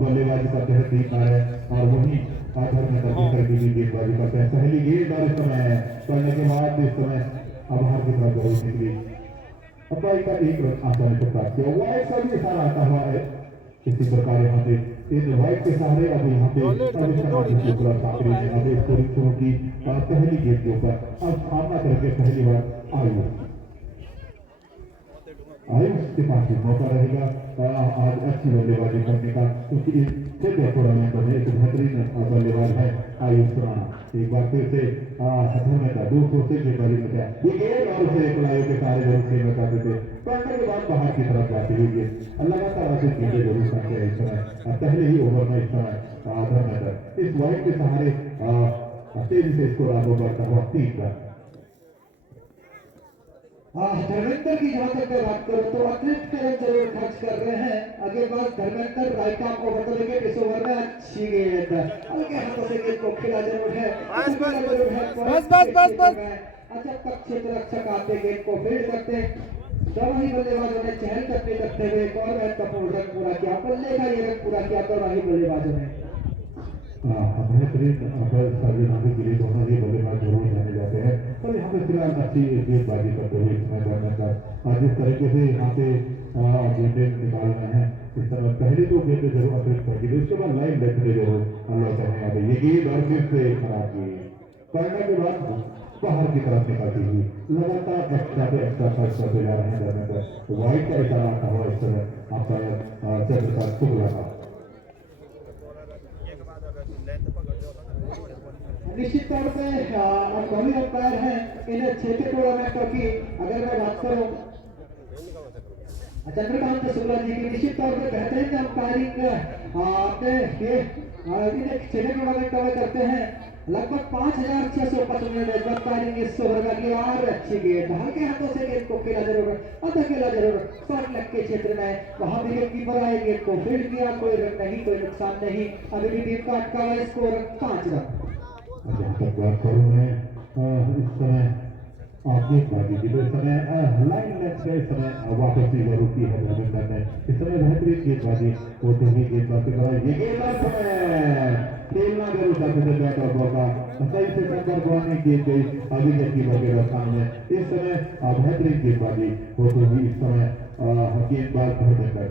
बल्लेबाजी करते हैं टीम है और वही आधार में करके भी गेंदबाजी करते हैं। पहली गेंद और इस समय करने के बाद इस समय आभार की तरफ जरूर निकली। अब का एक रन आसानी से प्राप्त किया। वाइट का भी इशारा आता हुआ है इसी प्रकार यहाँ पे इन वाइट के सहारे अब यहाँ पे अब स्कोरिंग शुरू की पहली गेंद के ऊपर अब सामना करके पहली बार आयुष के पास भी मौका रहेगा आज अच्छी बल्लेबाजी करने का, क्योंकि टूर्नामेंट में एक बेहतरीन बल्लेबाज है आयुष राणा। एक बार फिर से दूसरों से गेंदबाजी में क्या और उसे खिलाड़ियों के सारे जरूर खेलना चाहते थे, पढ़ने के बाद बाहर की तरफ जाती हुई गेंद लगातार ऐसे गेंदें जरूर करते हैं। इस समय पहले ही ओवर में इस समय इस वाइड के सहारे तेजी से स्कोर आगे बढ़ता हुआ 3 रन। धर्मेंद्र की जहां तक मैं बात करूं तो अतिरिक्त रन जरूर खर्च कर रहे हैं। आगे बात धर्मेंद्र राइट आर्म ओवर को लेकर इस ओवर में अच्छी गेंद हल्के हाथों से गेंद को खेला जरूर है। बस अच्छा तक क्षेत्र रक्षक आते गेंद को फील्ड करते दोनों ही बल्लेबाजों ने चहल कदमी करते हुए एक और मैच का रन पूरा किया। बल्ले का ये रन पूरा किया दोनों ही बल्लेबाजों ने। बेहतरीन के लिए दोनों ही बल्लेबाज जरूर जाने जाते हैं और यहाँ पे फिलहाल अच्छी गेंदबाजी करते हुए जिस तरीके से यहाँ पे गेंदें निकाल रहे हैं इस समय पहले तो गेंदें जरूर अतिरिक्त कर दी, उसके बाद लाइन लेते जरूर अल्लाह चाहे ये गेंद और फिर से खराब की करने के बाद बाहर की तरफ निकालती हुई लगातार एक्स्ट्रा पे एक्स्ट्रा खर्च करते जा रहे हैं धर्मेंद्र। वाइड का इशारा आता हुआ इस समय आपका चंद्रकांत शुक्ला का निश्चित तौर पे अनुभवी अंपायर है इन 6 टूर्नामेंटों की। अगर मैं बात करूं चंद्रकांत शुक्ला जी की, निश्चित तौर पे बेहतरीन अंपायरिंग इन 6 टूर्नामेंटों में करते हैं। लगभग 5655 अंपायरिंग इस ओवर का किया और अच्छी गेंद हल्के हाथों से गेंद को खेला जरूर अकेला जरूर शॉर्ट लेग के क्षेत्र में वहां भी विकेट कीपर आए गेंद को फील्ड किया, कोई रन नहीं कोई नुकसान नहीं। अभी भी टीम का अटका हुआ स्कोर 5 रन। जहाँ तक बात करूँ मैं इस समय आपकी बाजी की तो इस समय लाइन मैच का इस समय वापसी जरूर की है धर्मेंद्र ने। इस समय बेहतरीन गेंदबाजी होते हुए गेंदबाजी ये गेंद खेलना जरूर चाहते थे बैट और बॉल का सही से संपर्क होने गेंद गई अभी के कीपर के सामने। इस समय बेहतरीन गेंदबाजी होते हुई इस समय गेंदबाज धर्मेंद्र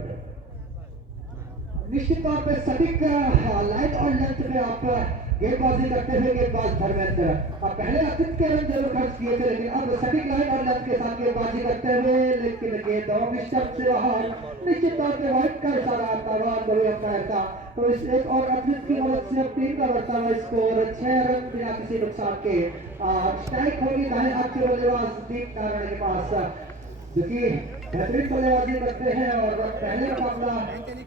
निश्चित तौर पर सटीक लाइन और लेंथ में आप गेंदबाजी करते हुए गेंदबाज धर्मेंद्र पहले अतिरिक्त के रन जरूर खर्च किए थे, लेकिन अब सटीक लाइन और लेंथ के साथ गेंदबाजी करते हुए लेकिन गेंद ऑफ स्टंप से बाहर। निश्चित तौर पे वाइड का इशारा आता हुआ बड़े अंपायर का, तो इस एक और अतिरिक्त की मदद से अब 3 का बढ़ता हुआ स्कोर 6 रन बिना किसी नुकसान के। स्ट्राइक होगी दाएं हाथ के बल्लेबाज दीप नारायण के पास जो कि बेहतरीन बल्लेबाजी करते हैं और पहले मुकाबला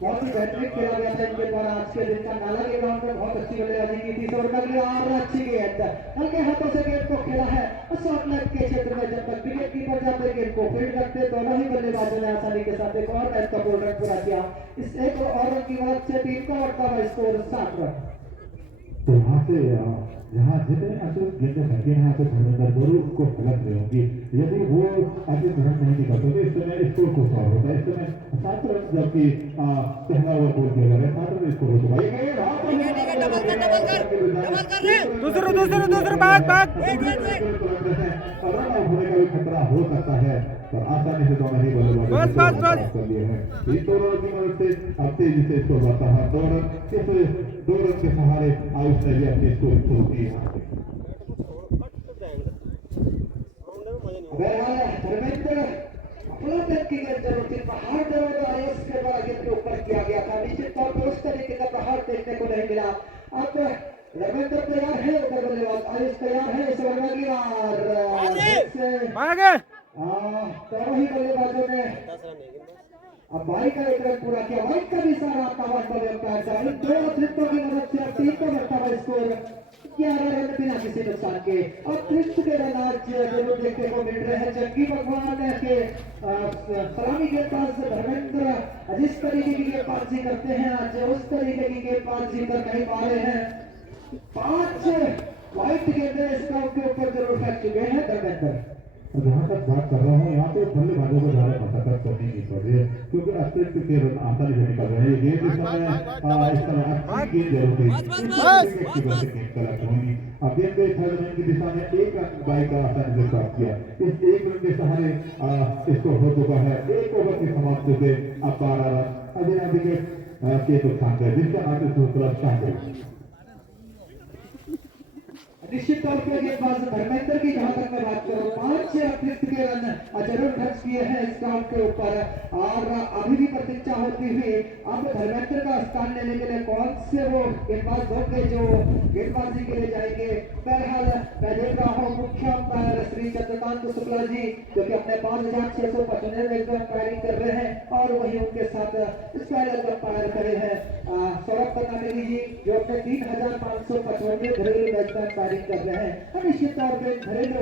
बहुत ही बेहतरीन खेला गया था इनके द्वारा। आज के दिन का नाला के ग्राउंड में बहुत अच्छी बल्लेबाजी की थी। ओवर का लिया और अच्छी गेंद हल्के हाथों से गेंद को खेला है शॉर्ट लेग के क्षेत्र में। जब तक विकेट कीपर जाते गेंद को फील्ड करते दोनों ही बल्लेबाजों ने आसानी के साथ एक और मैच का रन पूरा किया। इस एक और रन की मदद से टीम का बढ़ता हुआ स्कोर 7 रन। तो यहाँ से यहाँ जितने अतिरिक्त गेंदें लगे हैं तो धर्मेंद्र जरूर उसको गलत नहीं होगी। यदि वो अतिरिक्त रन नहीं निकलते तो इस समय स्कोर को सॉल्व होता है। इस समय 7 रन जबकि पहला ओवर गोल किया गया 7 रन स्कोर हो चुका है। दूसरा भाग रन आउट होने का भी खतरा हो सकता है पर आसानी से दोनों ही बल्लेबाज कर लिए हैं। इन दोनों की मदद से अब तेजी से स्कोर बढ़ता है 2 रन। इस 2 रन के सहारे आयुष ने भी अपनी स्कोरिंग शुरू की है। धर्मेंद्र की गेंद जरूर थी, प्रहार जरूर आयुष के द्वारा गेंद के ऊपर किया गया था। निश्चित तौर पर उस तरीके का प्रहार देखने को नहीं मिला। अब धर्मेंद्र तैयार है उधर बल्लेबाज आयुष तैयार है इस ओवर में दोनों ही बल्लेबाजों ने अब भाई का एक रन पूरा किया। वाइड का भी इशारा आता हुआ इन 2 अतिरिक्तों की मदद से अब 3 का बढ़ता हुआ स्कोर 11 रन बिना किसी नुकसान के। और अतिरिक्त के रन आज जरूर देखने को मिल रहे हैं। जग्गी भगवान के सलामी गेंदबाज धर्मेंद्र जिस तरीके की गेंदबाजी करते हैं आज उस तरीके की गेंदबाजी कर नहीं पा रहे हैं। 5 वाइड गेंदें इस ग्राउंड के ऊपर जरूर फेंक चुके हैं धर्मेंद्र। जहाँ तक बात कर रहा हूँ यहाँ पे बल्लेबाजों को ज्यादा मशक्कत करनी नहीं पड़ रही है क्योंकि अतिरिक्त के रन आसानी से निकल रहे हैं। ये गेम इस समय अच्छी गेम जरूर थी गलत होगी। अब गेम पे थर्ड रन की दिशा में एक रन बाई का आसानी से प्राप्त किया। इस एक रन के सहारे इसको हो चुका है 1 ओवर की समाप्ति से अब 12 रन अभी विकेट के नुकसान है जिसका नाम श्रृंखला शामिल। निश्चित तौर पर गेंदबाज धर्मेंद्र की जहां तक मैं बात करूं 5 अतिरिक्त के रन जरूर खर्च किए हैं इस ग्राउंड के ऊपर और अभी भी प्रतीक्षा होती हुई अब धर्मेंद्र का स्थान लेने के लिए कौन से वो गेंदबाज होंगे जो गेंदबाजी के लिए जाएंगे। बहरहाल मैं देख रहा हूँ मुख्य अंपायर श्री चंद्रकांत शुक्ला जी जो कि अपने 5695 अंपायरिंग कर रहे हैं और वही उनके साथ स्पेशल अंपायर खड़े हैं सौरभ पतानेरी जी जो अपने 3595 घरेलू मैच में अंपायरिंग कर रहे हैं। निश्चित तौर पर घरेलू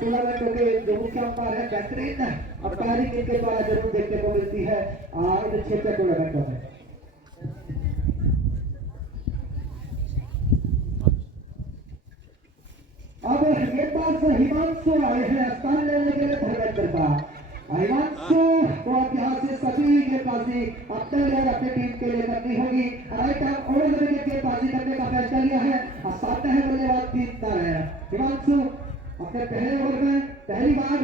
टूर्नामेंटों के जो मुख्य अंपायर है बेहतरीन अंपायरिंग इनके द्वारा जरूर देखने को मिलती है इन क्षेत्र टूर्नामेंटों में। अब गेंदबाज हिमांशु आए हैं स्थान लेने के लिए धर्मेंद्र का। हिमांशु को अब यहाँ से सभी गेंदबाजी अपने लिए अपनी टीम के लिए करनी होगी। राइट हैंड ऑर्डर में गेंदबाजी करने का फैसला लिया है और सामने है बल्लेबाज तीन नारायण। हिमांशु अपने पहले ओवर में पहली बार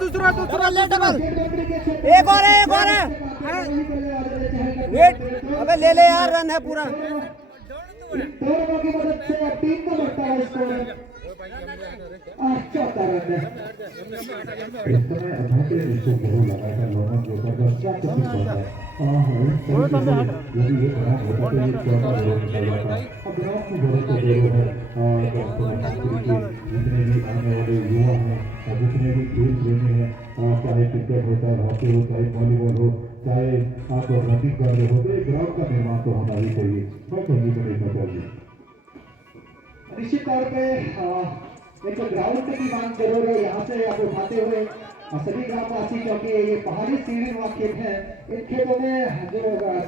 दूसरा एक और वेट अबे ले यार रन है पूरा दोनों की मदद से टीम को बढ़ता है स्कोर 4 रन है। इस समय अभी इसको जरूर लगाया था लोगों जो कर क्या कुछ कर रहा है यदि ये खराब होता तो ये 14 ओवर निकल जाता। अब ग्राउंड की जरूरत तो जरूर है जितने भी आने वाले युवा हैं जितने भी खेल प्रेमी हैं चाहे क्रिकेट हो चाहे हॉकी हो चाहे वॉलीबॉल हो चाहे आप रनिंग कर रहे हो तो एक ग्राउंड का निर्माण तो होना ही चाहिए चाहिए तो नहीं चाहिए। निश्चित तौर पे एक ग्राउंड की मांग जरूर है यहाँ से आप उठाते हुए सभी ग्रामवासी क्योंकि ये पहाड़ी सीढ़ी नुमा खेत है इन खेतों में जो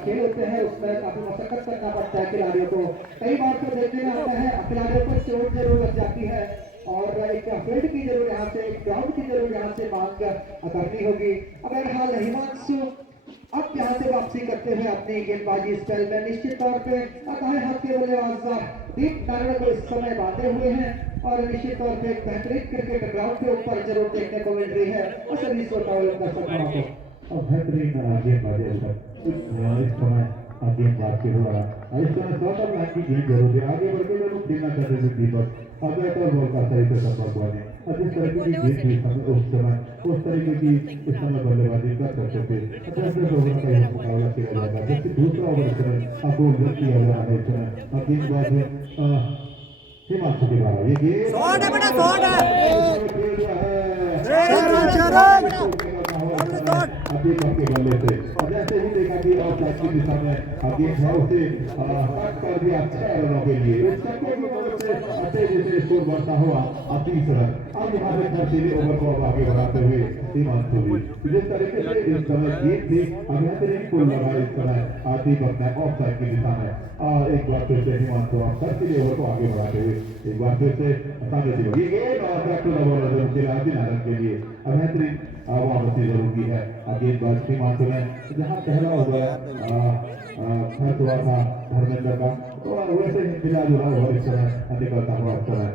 खेल होते हैं उसमें काफी मशक्कत करना पड़ता है खिलाड़ियों को। कई बार तो देखने में आता है खिलाड़ियों को चोट जरूर लग जाती है और एक फील्ड की जरूर यहाँ से एक ग्राउंड की जरूर यहाँ से मांग करनी होगी। अगर हाल हिमांशु अब यहाँ से वापसी करते हुए अपनी गेंदबाजी स्टाइल में निश्चित तौर पे दाएं हाथ के बल्लेबाज दीप नारायण को इस समय बांधे हुए हैं और निश्चित तौर पे एक बेहतरीन क्रिकेट ग्राउंड के ऊपर जरूर देखने को मिल रही है और सभी श्रोताओं को और बेहतरीन गेंदबाजी इस समय गेंदबाज के द्वारा इस समय शॉर्ट ऑफ लाइन की गेंद जरूर है आगे बढ़ के लोग खेलना चाहते थे दीपक और बैटर बॉल का सही से संपर्क हुआ नहीं और जिस तरीके की गेंद थी उस समय उस तरीके की इस समय बल्लेबाजी कर सकते थे। 10 ओवर का यह मुकाबला किया जाएगा जबकि दूसरा ओवर इस समय गोल किया जा रहा है इस समय गेंदबाज हिमांशु के द्वारा ये गेंद अभी के बल्ले से और जैसे ही देखा कि और साइड की दिशा में गेंद है उसे कट कर दिया 6 रनों के लिए इस सबको की मदद से तेजी से स्कोर बढ़ता हुआ 30 रन। अब यहाँ से खर्चीले ओवर को अब आगे बढ़ाते हुए हिमांशु जिस तरीके से इस समय गेंद थी अभिनेत्री को लगा इस समय दीपक ने ऑफ साइड की दिशा में और एक बार फिर से हिमांशु खर्चीले ओवर को आगे बढ़ाते हुए एक बार फिर से सामने दीपक ये गेंद और बैक टू द बॉलर के लिए अभिनेत्री वापसी जरूर की है। गेंदबाज हिमांशु ने जहाँ पहला ओवर खर्च हुआ था धर्मेंद्र का और वैसे ही मिला जुला ओवर इस समय निकलता हुआ इस समय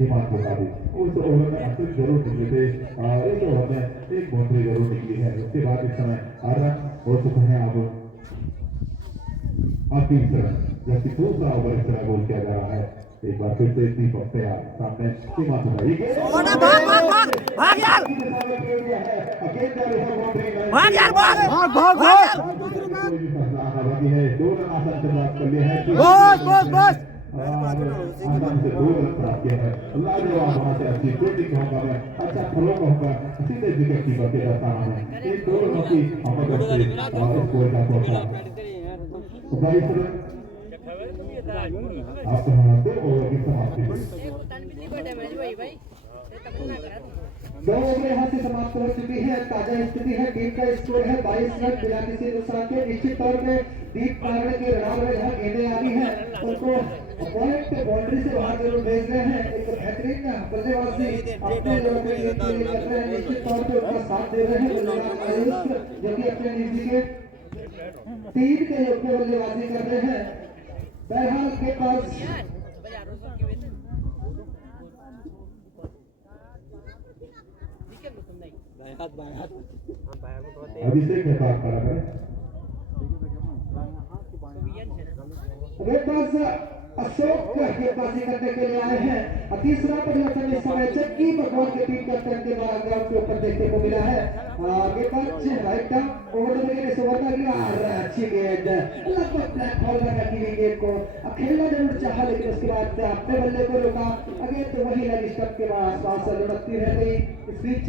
हिमांशु का भी उस ओवर में अतिरिक्त जरूर निकले थे इस ओवर में एक बाउंड्री जरूर निकली है। उसके बाद इस समय रन हो चुके हैं अब 30 रन जबकि दूसरा ओवर इस समय गोल किया जा रहा है। एक बार फिर से दीपक तैयार सामने हिमांशु भाग यार है 2 रन आसान से प्राप्त कर लिए हैं आसान से 2 रन प्राप्त किया है। लाजवाब वहां से अच्छी फील्डिंग होगा मैं अच्छा थ्रो होगा सीधे विकेट कीपर के दस्ताना में एक 2 रनों की मदद से स्कोर का पहुंचा 22 रन आप 2 ओवर की समाप्ति दो ओवर यहाँ से समाप्त हो चुकी है। ताजा स्थिति है, टीम का स्कोर है 22 रन बिना किसी नुकसान के। निश्चित तौर पे दीप नारायण के रडार में जहाँ गेंदें आ रही हैं उनको अपोनेंट बाउंड्री से बाहर जरूर भेज रहे हैं। एक बेहतरीन बल्लेबाजी अपने लोगों के लिए कर रहे हैं। निश्चित तौर पे उनका साथ दे रहे हैं बल्लेबाज आयुष, जो कि अपने निजी के 3 के योग में बल्लेबाजी कर रहे हैं। बहरहाल के पास अभिषेक के पास खड़ा है। गेंदबाज अशोक गेंदबाजी करने के लिए आए हैं। तीसरा परिवर्तन इस समय चक्की भगवान के टीम कैप्टन के द्वारा ग्राउंड के ऊपर देखने को मिला है। गेंदबाज write down over the wicket इस ओवर का अच्छी गेंद लगभग ब्लैक होल में रखी हुई गेंद को खेलना जरूर चाहा, लेकिन उसके बाद अपने बल्ले को रोका। अगेन तो वही लगी स्टंप के आसपास लुढ़कती रह गई। इस बीच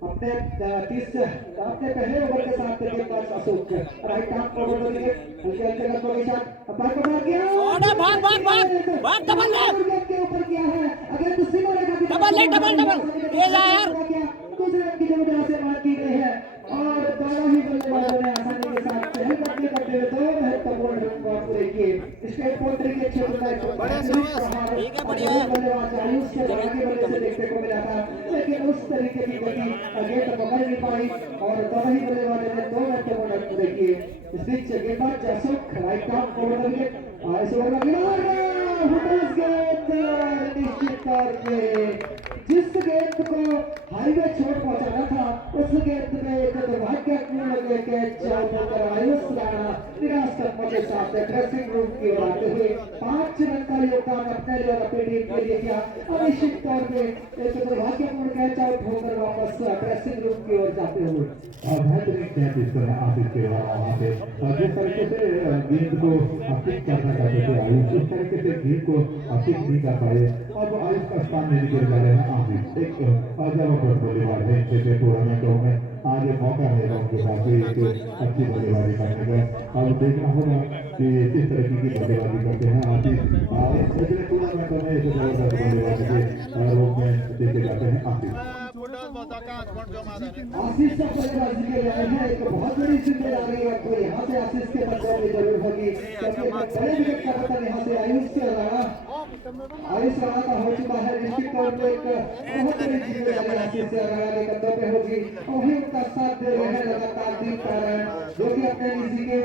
अपने अपने पहले ओवर के साथ गेंदबाज Ashok right hand over the wicket हल्के हल्के रनों के साथ अपार को मार दिया। भाग डबल ले के ऊपर किया है। अगर दूसरी बार डबल ये ला यार। दूसरे रन की जरूर से मार की गई है और दोनों ही बल्लेबाजों ने आसानी के साथ पहल करते हुए 2 महत्वपूर्ण रन को पूरे किए। स्टेट बाउंड्री के क्षेत्र में बल्लेबाज आयुष के आगे बल्ले से देखने को मिला था, लेकिन उस तरीके की गति गेंद पकड़ नहीं पाई और दोनों ही बल्लेबाजों ने 2 महत्वपूर्ण रन पूरे किए। इस बीच गेंदबाज Ashok right arm over the wicket इस ओवर में निश्चित तौर पे जिस गेंद को हाईवे छोड़ पहुंचाना था उस गेंद में एक दुर्भाग्यपूर्ण कैच होकर आयुष राणा निराश कदमों के साथ ड्रेसिंग रूम की ओर आते हुए 5 रन का योगदान अपने लिए और अपनी टीम के लिए किया। निश्चित तौर पे एक दुर्भाग्यपूर्ण कैच आउट होकर वापस ड्रेसिंग रूम की ओर जाते हुए बेहतरीन कैच इस तरह आसिफ के द्वारा वहाँ पे जिस तरीके से गेंद को पिक करना चाहते थे आयुष, उस तरीके से गेंद को पिक नहीं कर पाए। अब आयुष का स्थान नहीं निकल जा रहे हैं आसिफ। एक जबरदस्त बल्लेबाज है इनके टूर्नामेंटों में, आज मौका है उनके पास एक अच्छी बल्लेबाजी करने का। अब देखना होगा कि किस तरीके की बल्लेबाजी करते हैं आसिफ। पिछले टूर्नामेंटों में एक जबरदस्त बल्लेबाजी के रूप में देखे जाते हैं आसिफ। आशीष का बल्लेबाजी के लिए है एक बहुत बड़ी जिम्मेदारी आपको यहाँ से आशीष के बच्चों की जरूर होगी, क्योंकि बड़े विकेट का पतन यहाँ से आयुष राणा का हो चुका है। निश्चित तौर पर एक बहुत बड़ी जिम्मेदारी आशीष राणा के कंधों पे होगी। वही उनका साथ दे रहे हैं लगातार दीप नारायण, जो कि अपने निजी के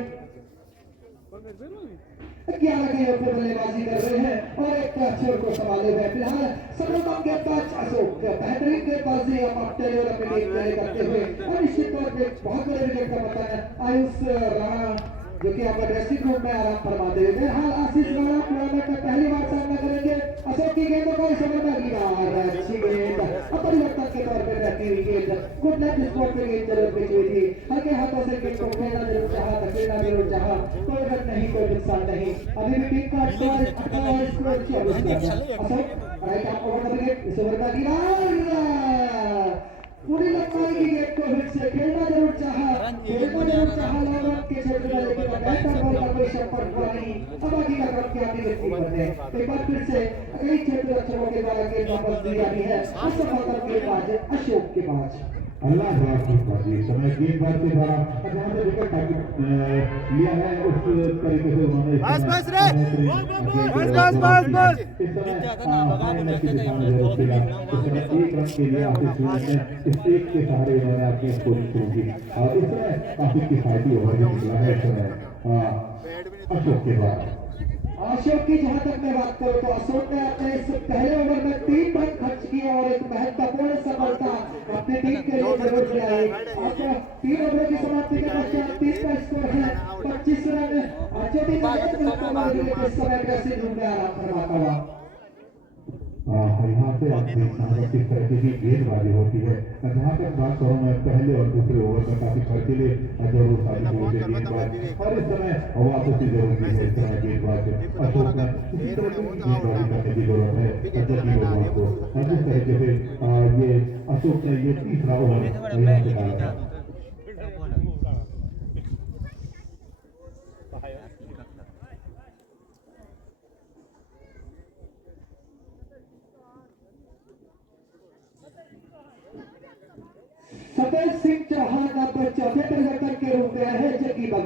11 के ऊपर बल्लेबाजी कर रहे हैं और एक छोर को संभाले हुए फिलहाल सर्वोत्तम गेंदबाज अशोक बेहतरीन गेंदबाजी अपने लिए अपनी टीम के लिए करते हुए और निश्चित तौर पर बहुत बड़े विकेट का पतन आयुष राणा जो कि आपका ड्रेसिंग रूम में आराम फरमाते हुए। बहरहाल आशीष राणा टूर्नामेंट में पहली बार सामना करेंगे अशोक की गेंदों का। इस ओवर में अगली अच्छी गेंद परिवर्तन के तौर पर रहती हुई गेंद गुड लक स्कोर पे गेंद जरूर पिच हुई थी। हल्के हाथों से गेंद को खेलना जरूर चाहा, धकेलना जरूर चाहा, कोई गलत नहीं, कोई नुकसान नहीं। अभी भी टीम का score 24 Ashok right arm over the wicket इस ओवर का पूरी लंबाई की गेंद को हिट से खेलना जरूर चाहा लॉन्ग के क्षेत्र में, लेकिन बैटर बॉल का कोई संपर्क हुआ नहीं। अब आगे का क्रम क्या देखते बनने एक बार फिर से कई क्षेत्र रक्षकों के द्वारा गेंद वापस दी जाती है। असफलता गेंदबाज अशोक के पास अल्लाह बाजी समय गेंदबाज के द्वारा जहाँ से विकेट लिया है उस तरीके से उन्होंने बस इस समय एक रन के लिए आसिफ ने इस एक के सहारे उन्होंने अपनी स्कोरिंग शुरू की और इस समय काफी किफायती ओवर निकला है इस समय अशोक के द्वारा। अशोक की जहां तक मैं बात करूं तो अशोक ने अपने इस पहले ओवर में 3 रन खर्च किए और एक महत्वपूर्ण सफलता अपनी टीम के लिए जरूर दिलाई। अब 3 ओवर की समाप्ति के पश्चात 3 का स्कोर है 25 रन। इस समय ड्रेसिंग रूम में आराम फरमाता हुआ यहाँ से आप देखना होगा किस तरीके की गेंदबाजी होती है। जहाँ तक बात करूँ मैं पहले और दूसरे ओवर में काफी खर्चीले जरूर साबित हुए थे गेंदबाज और इस समय वापसी जरूरी है। इस समय गेंदबाज अशोक में इसी तरह की गेंदबाजी करने की जरूरत है जबकि लोगों को जिस तरीके से ये अशोक ने ये तीसरा ओवर यहाँ से डाला था।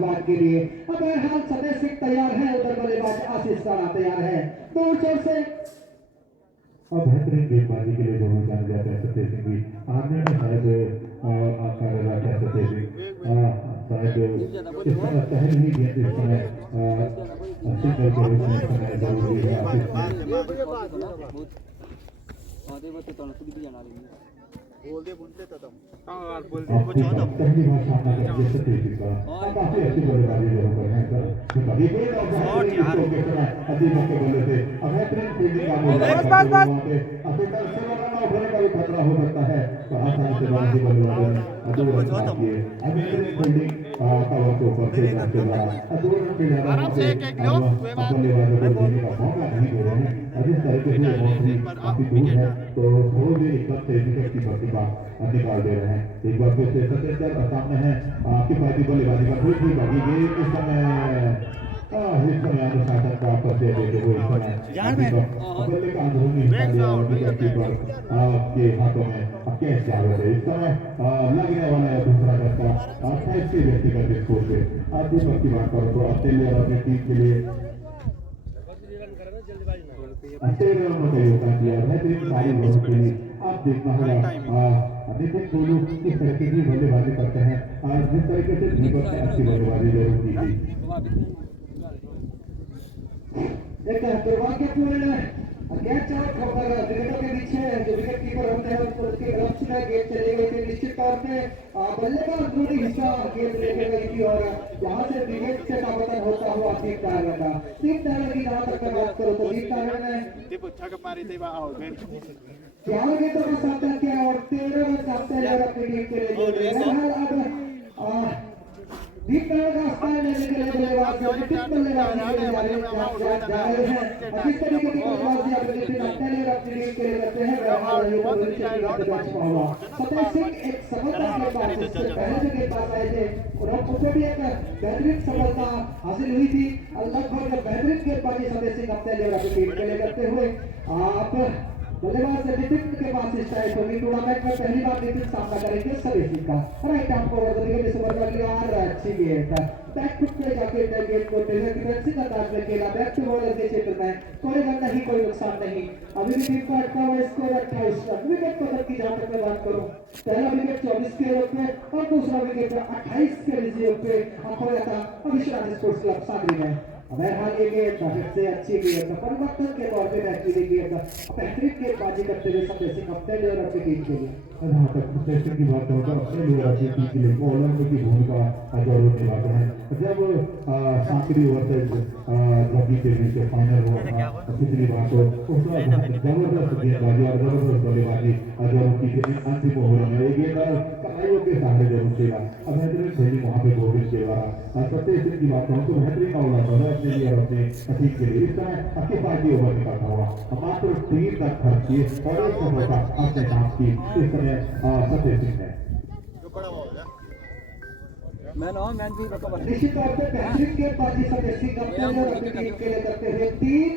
बल्लेबाज के लिए। अब बहरहाल सतेज सिंह तैयार है, उधर बल्लेबाज आशीष राणा तैयार है। दूर चोर से और बेहतरीन गेंदबाजी के लिए जरूर जाने जाते हैं सतेज सिंह भी। आने में शायद कर रहा है सतेज सिंह, शायद इस समय पहले ही गेंद इस समय सिंगल के रूप में समय जरूरी है। पहली बार सामना करेंगे सतेज सिंह का, काफी अच्छी बल्लेबाजी जरूर कर रहे हैं सर। अभी के बल्ले से बेहतरीन फील्डिंग का खतरा हो सकता है, तो आसानी से बाजी बल्लेबाजी फील्डिंग कवर के ऊपर से बल्लेबाजों को देने का मौका नहीं दे रहे हैं। जिस तरीके से बाउंड्री काफी दूर है, तो थोड़ी देर एकदम से विकेट कीपर की बात निकाल दे रहे हैं। एक बार फिर से सतेज सर सामने है, किफायती बल्लेबाजी का कोई भी बाकी गेंद इस समय अनुशासन का परिचय देते हुए इस समय बल्ले का अंदरूनी विकेट कीपर के हाथों में कैच जा रहे थे। इस समय लगने वाला है दूसरा गत्ता 28 व्यक्तिगत स्कोर पे। आज दीपक की बात करो तो ऑस्ट्रेलिया और अपनी टीम के लिए 13 रनों का योगदान दिया है। सारी ओवर के लिए आप देखना होगा नितिन गोलू किस तरीके की बल्लेबाजी करते हैं और जिस तरीके से दीपक ने अच्छी बल्लेबाजी जरूर की थी। एक दुर्भाग्यपूर्ण कैच आउट खबर विकेटों के पीछे जो विकेट कीपर होते हैं उसके ग्लव्स में गेंद चली गई थी। निश्चित तौर पे बल्ले का अंदरूनी हिस्सा गेंद लेके गई थी और यहाँ से विकेट से का पतन होता हुआ दीप तारे का की जहाँ तक मैं बात करूँ तो दीप तारे ने 4 विकेटों का सामना किया और 13 रन सामने ले अपनी टीम के लिए। अब दीप तारे का स्थान लेने के लिए बल्लेबाज बल्लेबाजी जा रहे हैं। किस तरीके की बल्लेबाजी अपनी टीम के लिए करते हैं। सतेज सिंह एक सफलता के बाद इससे पहले जो गेंदबाज आए थे और उनको भी एक बेहतरीन सफलता हासिल हुई थी। लगभग बेहतरीन गेंदबाजी सतेज सिंह अपने लिए अपनी टीम के लिए करते हुए आप बल्लेबाज नितिन के पास स्ट्राइक होगी। टूर्नामेंट में पहली बार नितिन सामना करेंगे सतेज सिंह का। राइट आर्म को इस ओवर कर लिया और अच्छी गेंद बैक फुट पे जाके गेंद को डिफेंसिव अंदाज में खेला। बैक टू बॉलर के क्षेत्र में कोई रन नहीं, कोई नुकसान नहीं। अभी भी टीम का अटका हुआ स्कोर 28 रन। विकेट पतन की जहां तक मैं बात करूं, पहला विकेट 24 के ओवर पे और दूसरा विकेट 28 के रिजर्व पे खोया था अभिषेक स्पोर्ट्स क्लब सागरी में। बहरहाल ये गेंद बहुत से अच्छी गेंद परिवर्तन के तौर पे बैठी गई गेंद बेहतरीन गेंदबाजी करते हुए सतेज सिंह अपने लिए और अपनी टीम के लिए। जहाँ तक सतेज सिंह की बात होगा अपने लिए और अपनी टीम के लिए ऑलराउंडर की भूमिका जरूर निभाते हैं। जब साकरी वर्सेज रवि के बीच फाइनल हुआ था पिछली बार, तो उसका जबरदस्त गेंदबाजी और जबरदस्त बल्लेबाजी जरूर की थी। अंतिम ओवर में ये गेंद कमाइयों के सहारे जरूर खेला। बेहतरीन खेली वहाँ पे गोविंद के द्वारा। सतेज सिंह की बात करूँ तो बेहतरीन ऑलराउंडर अपने लिए और अपने टीम के लिए। इस समय किफायती ओवर निकालता हुआ मात्र 3 तक खर्च किए और एक सफलता अपने नाम की इस समय सतेज सिंह ने। निश्चित तौर पे बेहतरीन गेंदबाजी सतेज सिंह अपनी टीम के लिए करते हुए 3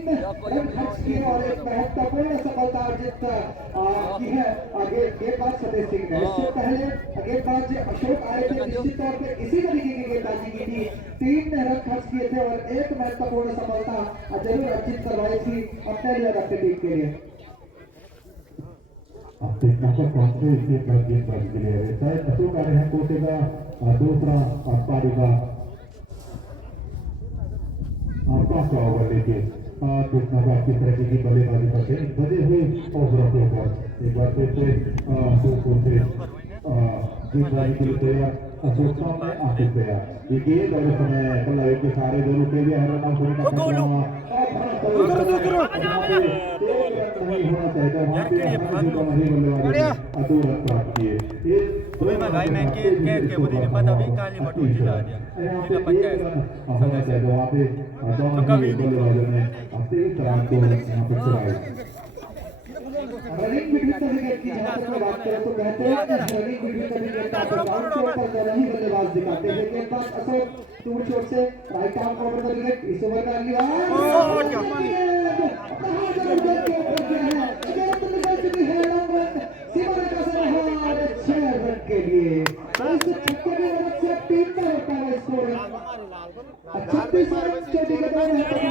रन खर्च किए और एक महत्वपूर्ण सफलता अर्जित की है गेंदबाज सतेज सिंह ने। इससे पहले गेंदबाज अशोक आए थे, निश्चित तौर पे इसी तरीके की गेंदबाजी की थी। 3 रन खर्च किए थे और एक महत्वपूर्ण सफलता जरूर अर्जित करवाई थी अपने लिए अपनी टीम के लिए। अब देखना को कौन से इसके गेंदबाजी के लिए है। शायद अशोक आ रहे हैं कोटेगा दूसरा पारी का पांचवा ओवर लेके देखना को किस तरह की बल्लेबाजी करते हैं बजे हुए ओवरों के ऊपर। एक बार फिर से गेंदबाजी के लिए तैयार अशोक सामने आसिफ तैयार। ये गेंद और समय कल के सारे दोनों के लिए हर रन होने का नहीं होना चाहिए। बल्लेबाजी अधूरा प्राप्त किए होना चाहिए वहाँ पे बल्लेबाजों ने 23 रन को यहाँ पे चुराए। रनिंग मिडविकेट विकेट की जहां तक मैं बात करूं तो बेहतरीन रनिंग मिडविकेट विकेट का ग्राउंड के ऊपर जरा ही बल्लेबाज दिखाते हैं। गेंदबाज अशोक दूर चोट से right arm over the wicket इस ओवर का अगली सीमा रेखा से 6 रन के लिए। इस छक्के की मदद से टीम का होता है स्कोर 36 रन चोटी के दो है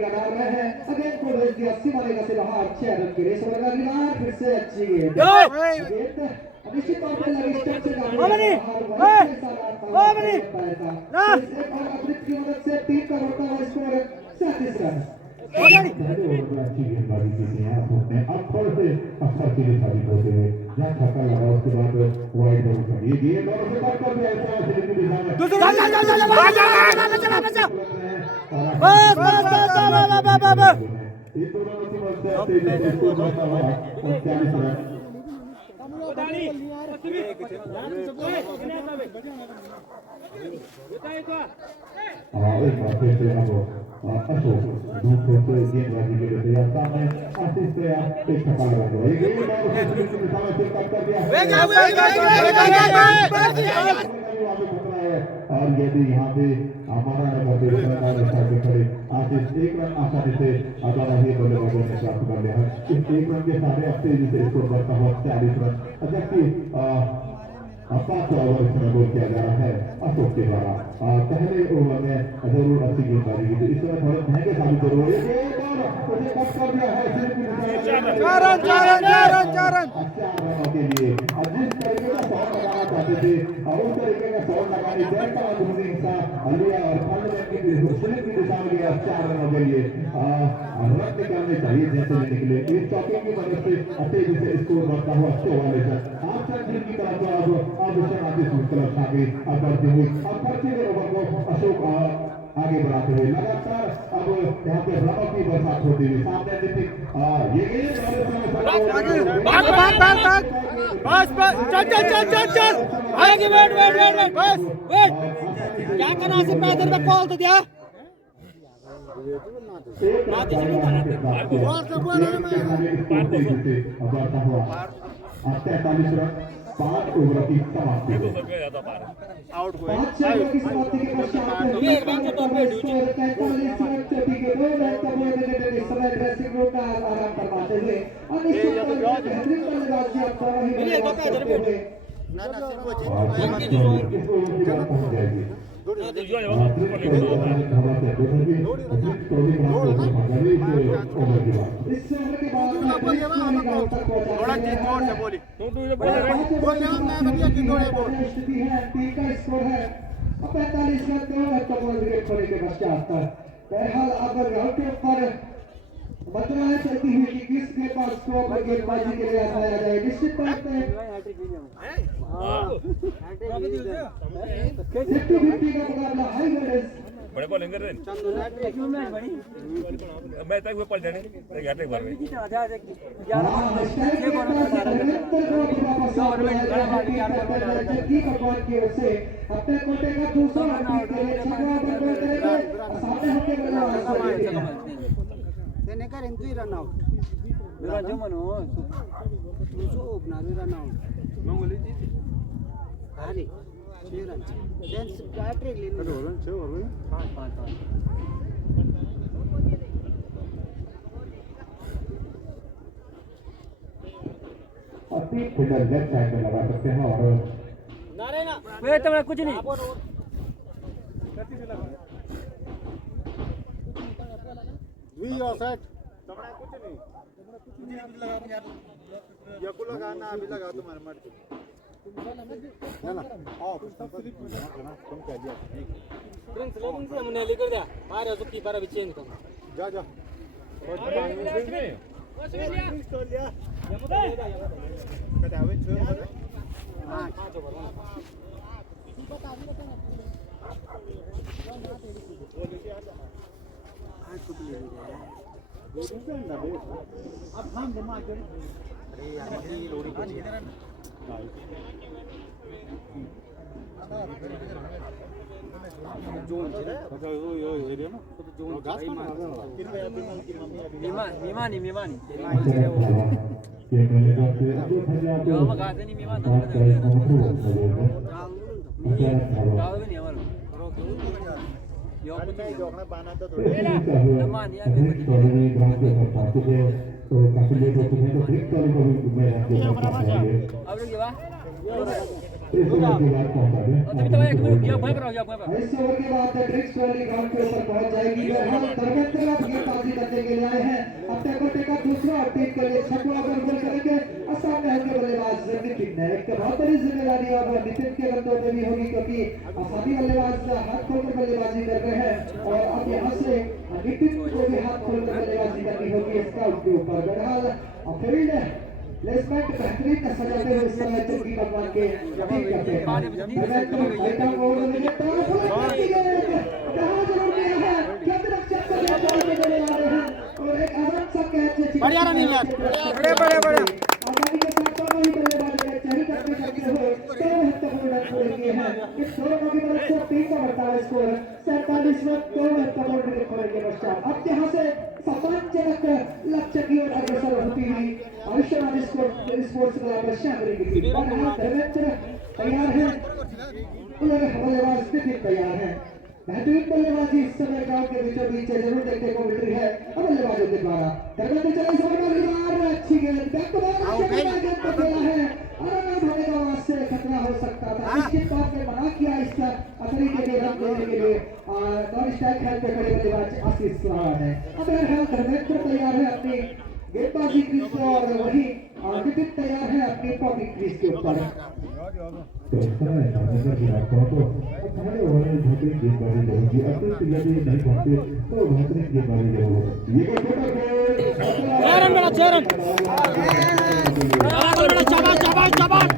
लगा रहे हैं अगेन को भेज दिया 80 मारेगा से बाहर 6 रन के लिए इस ओवर का अगला फिर से अच्छी गेंद निश्चित तौर पर लगी स्टेप से ना अमृत की मदद से टीम का बढ़ता हुआ स्कोर 37 रन पहले ओवर में अच्छी गेंदबाजी की थी यहाँ उसने अब थोड़े से अक्सर के लिए साबित होते हुए जहाँ छक्का लगा उसके बाद वाइड बॉल कर ये गेंद और उसे कट कर दिया ऐसा सिलेक्ट की दिशा में इस दोनों की मदद से तेजी से स्कोर बढ़ता हुआ 40 रन एक बार फिर से अब अशोक दूसरों से गेंदबाजी के लिए तैयार सामने आशीष से एक छक्का लगा दो ये गेंद और उसे सिलेक्ट की दिशा में फिर कट कर दिया और यदि यहाँ पे हमारा नंबर खड़े आशीष एक रन आसानी से अदारा ही बल्लेबाजों ने प्राप्त कर लिया इस एक रन के सारे अब तेजी से स्कोर बढ़ता हुआ 40 रन जबकि 5 ओवर इसमें गोल किया जा रहा है अशोक के द्वारा पहले ओवर में जरूर अच्छी गेंदबाजी की थी इस समय थोड़े महंगे साबित जरूर है उसे कट कर दिया है 4 रनों के लिए जिस तरीके का शॉट लगाना चाहते थे उस तरीके का शॉट लगाने जैसा दूसरी हिस्सा लिया और स्लिप की दिशा में गया 4 रनों के लिए रन निकालने चाहिए जैसे भी निकले इस चौकिंग की मदद से तेजी से स्कोर बढ़ता हुआ 44 रन आप सेंचुरी की तरफ अब आगे मुश्किल आगे बढ़ती हुई अब बढ़ते ओवर को अशोक आगे बढ़ाते हुए लगातार अब यहाँ पे रनों की बरसात होती हुई सामने ये चल आगे वेट बस वेट क्या करना से पैदल में कॉल तो दिया पांच ओवर की समाप्ति आउट हुए 5 ओवर की समाप्ति के पश्चात ये एक मैच तो पे ड्यूटी 45 रन चोटी के दो मैच का बोल देते इस समय ड्रेसिंग रूम का आराम करवाते हुए और इस बेहतरीन बल्लेबाज की अब वही एक तो इधर बैठे ना सिर्फ वो पहुंच जाएगी बहरहाल अब ग्राउंड के ऊपर बदलाव चलती हुई कि किस के पास को गेंदबाजी के लिए आया जाए निश्चित तौर पे 50-50 का मुकाबला हाई वोल्टेज बड़े बॉलिंग कर रहे हैं मैं तक वो पल जाने घाटे भर में अपने कोटे का दूसरा Tenekan itu run out. Run cuma no. Tujuh opener run out. Mangoli ji. Hari. 6 run. Then Patrick Lin. Run 6 और हुए. 5. और 3 फील्डर लेफ्ट साइड में लगा सकते हैं और वे तो मैं कुछ नहीं We are set. तुम्हारा कुछ नहीं. या को लगाना अभी लगा तुम्हारे मर्द. ना ना. ऑफ. तुम कह दिया. फ्रेंड्स लोगों से हमने लेकर दिया. मारे तो कीपर अभी चेंज कर. जा. कटावे छो. हां. अब हम दिमाग अरे यार ये लोड़ी को चाहिए ना जोन है अच्छा यो एरिया ना तो जोन घास में मीमानी ये मैंने तो जो मगा से नहीं मीमान गाँव में नहीं हमारा यो जोगना बाना तो तो काफी लेट हो चुके हैं तो ब्रेक वाले को भी मैं अब रुक जा इस ओवर के बाद पहुंचा दें इस ओवर के बाद ड्रिक्स वाली ग्राउंड के ऊपर पहुंच जाएगी। बहरहाल धर्मेंद्र अब गेंदबाजी करने के लिए आए हैं। अब टेको का दूसरा और टीम के लिए छठवां ओवर बॉल करेंगे। सामने होंगे बल्लेबाज नितिन ने। एक बहुत बड़ी जिम्मेदारी अब नितिन के बंदों पे भी होगी, क्योंकि सभी बल्लेबाज हाथ खोलकर बल्लेबाजी कर रहे हैं और अब यहाँ से नितिन को भी हाथ खोलकर बल्लेबाजी करनी होगी स्काउट के ऊपर। बहरहाल फील्ड प्लेसमेंट बेहतरीन सजाते हुए इस समय चुकी भगवान के ठीक करते हैं। बढ़िया रनिंग यार, बड़े अब यहाँ से सम्मानजनक लक्ष्य की ओर अग्रसर होती हुई आयुष्मान स्पोर्ट्स क्लब शामिल की धर्मेंद्र तैयार है, उधर बल्लेबाज नितिन तैयार है। बेहतरीन बल्लेबाजी इस समय ग्राउंड के बीचों बीच जरूर देखने को मिल रही है बल्लेबाजों के द्वारा। धर्मेंद्र चले इस बार अच्छी गेंद बैक टू बैक गेंद को खेला है और रन होने का वहां से खतरा हो सकता था। निश्चित तौर पे मना किया इस तरीके के रन लेने के लिए नॉन स्ट्राइक हेल्प पे खड़े बल्लेबाज आशीष राणा ने। अब धर्मेंद्र तैयार है अपनी गेंदबाजी क्रीज पे और वही नितिन तैयार है अपनी पॉकेट क्रीज के ऊपर। तो इस तरह धर्मेंद्र की बात करो तो पहले ओवर में बेहतरीन गेंदबाजी जरूर की, अतिरिक्त यदि नहीं पहुंचे तो बेहतरीन गेंदबाजी जरूर होगी। ये कोई छोटा रन बेटा 6 रन शाबाश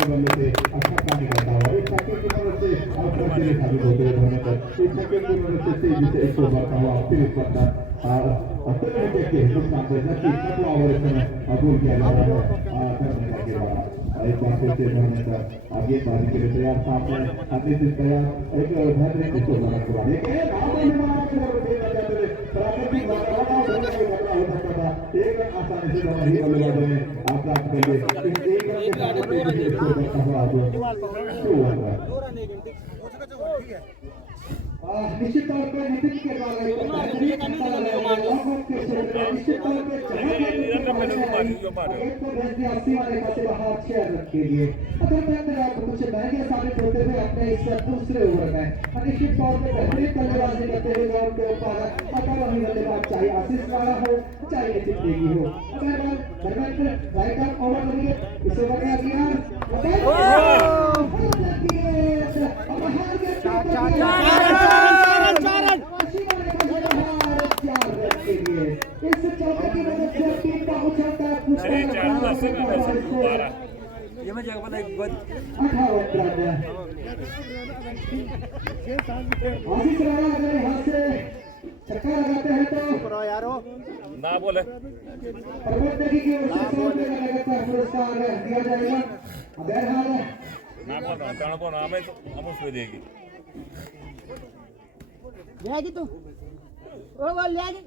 बल्ले से अच्छा काम करता हुआ एक सेकंड की मदद से अवसर साबित होते हुए धर्मेंद्र एक सेकंड की मदद से तेजी से 100 हुआ फिर इस बंदा देखिए हिंदुस्तान को नक्की छठवां ओवर इस समय अबूल किया जा रहा है धर्मेंद्र के द्वारा। एक बार फिर से धर्मेंद्र आगे बाजी के लिए तैयार, सामने नितिन तैयार, एक बेहतरीन किसको बना पूरा देखिए प्राकृतिक वातावरण होने का खतरा हो सकता था। एक रन आसानी से दोनों ही बल्लेबाजों ने प्राप्त कर लिए। एक रन के साथ तेजी से स्कोर करता हुआ निश्चित तौर पर नितिन के द्वारा निश्चित तौर पर के लिए कुछ महंगे साबित होते हुए अपने इस दूसरे ओवर में निश्चित तौर पर बेहतरीन बल्लेबाजी करते हुए ग्राउंड के ऊपर अगर वही बल्लेबाज चाहे आशीष राणा हो चाहे नितिन देगी हो। धर्मेंद्र राइट आर्म ओवर करिए इस ओवर में इस चौके की मदद से टीम का उछलता ये मैं जगह पर एक बार 18 रन आशीष राणा अगर यहाँ से छक्का लगाते हैं तो यारो ना बोले प्रमोद नेगी की ओर से 100 रुपये का नगद का पुरस्कार दिया जाएगा। बहरहाल ना बोल कारण को नाम है हम उसमें देगी लेगी तू ओ बोल लेगी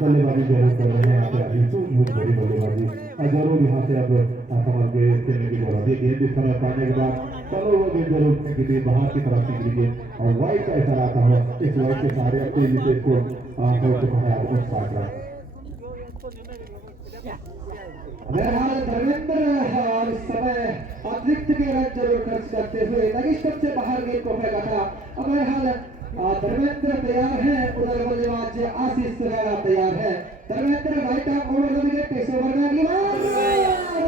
बल्लेबाजी जरूर कर रहे हैं अभी तो बहुत बड़ी बल्लेबाजी जरूर यहाँ से अब संभल के खेलने की जरूरत है। गेंद इस समय पाने के बाद चलो वो गेंद जरूर फेंकी बाहर की तरफ निकली गेंद और वाइड का इशारा आता हुआ इस वाइड के सहारे तेजी से इसको हो चुका है उस पार का। बहरहाल धर्मेंद्र इस समय अतिरिक्त के रन जरूर खर्च करते हुए लगिस्टर से बाहर गेंद को फेंका था। अब बहरहाल धर्मेंद्र तैयार है, उधर बल्लेबाज आशीष राणा तैयार है। धर्मेंद्र राइट आर्म ओवर करेंगे पेस ओवर में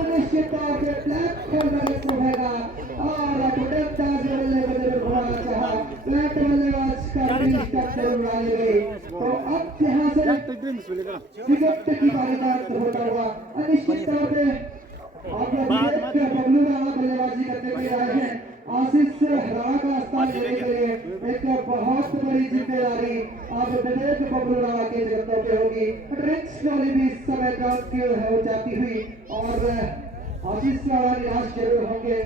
निश्चित तौर पे ब्लैक खोल रहे को फेंका और टुटेदाज बल्लेबाज जरूर घुमाना चाहा ब्लैक बल्लेबाज का रजिस्टर जरूर आ गई। तो अब यहाँ से विकेट की बारी का होता हुआ अनिश्चित तौर पे बबलू राणा बल्लेबाजी करने के लिए आए हैं। आशीष राणा का स्थान लेने के लिए एक बहुत बड़ी जिम्मेदारी अब विवेक बबलू राणा के जगतों पे होगी। ड्रिंक्स वाली भी इस समय ग्राउंड की ओर हो जाती हुई और आशीष राणा निराश जरूर होंगे।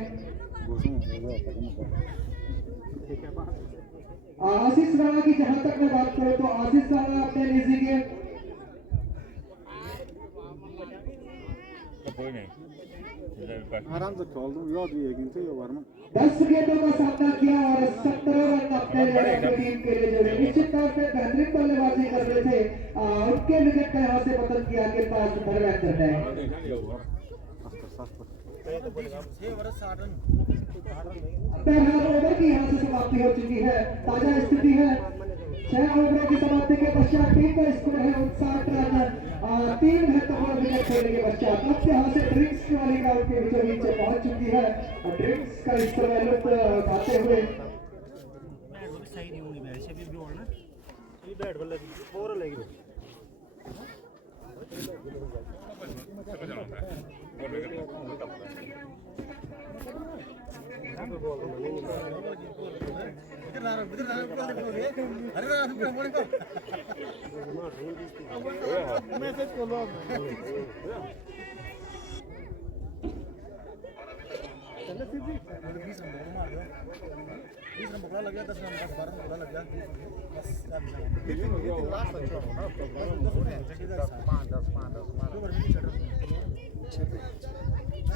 आशीष राणा की जहां तक मैं बात करूं तो आशीष राणा अपने निजी गेम कोई नहीं आराम से खोल दूं याद भी है कि ये ओवर में 10 गेंदों का सामना किया और 17 रन अपने अपनी टीम के लिए जोड़े निश्चित तौर पे बेहतरीन बल्लेबाजी कर रहे थे उनके विकेट का यहाँ से पतन किया गेंदबाज धर्मेंद्र ने। बहरहाल ओवर की यहाँ से समाप्ति हो चुकी है। ताजा स्थिति है 6 ओवरों की समाप्ति के पश्चात टीम का स्कोर है 59 रन। 3 महत्वपूर्ण विकेट खोलने के पश्चात अब यहाँ से ड्रिंक्स वाली ग्राउंड के बीचों बीच पहुंच चुकी है और ड्रिंक्स का इस समय लुत्फ उठाते हुए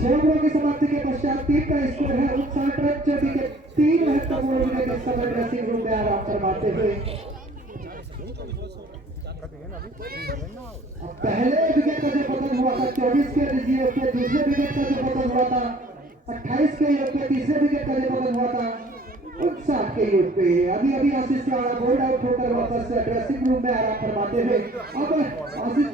ओवरों की समाप्ति के पश्चात टीम का स्कोर है 59 रन जो विकेट 3 महत्वपूर्ण विकेट इस समय ड्रेसिंग रूम में आराम फरमाते हुए। पहले विकेट का जो पतन हुआ था 24 के रिजीव के दूसरे विकेट का जो पतन हुआ था 28 के योग के तीसरे विकेट का जो पतन हुआ था 59 के योग पे अभी आशीष तिवारी बोल्ड आउट होकर वापस ड्रेसिंग रूम में आराम फरमाते हुए। अब आशीष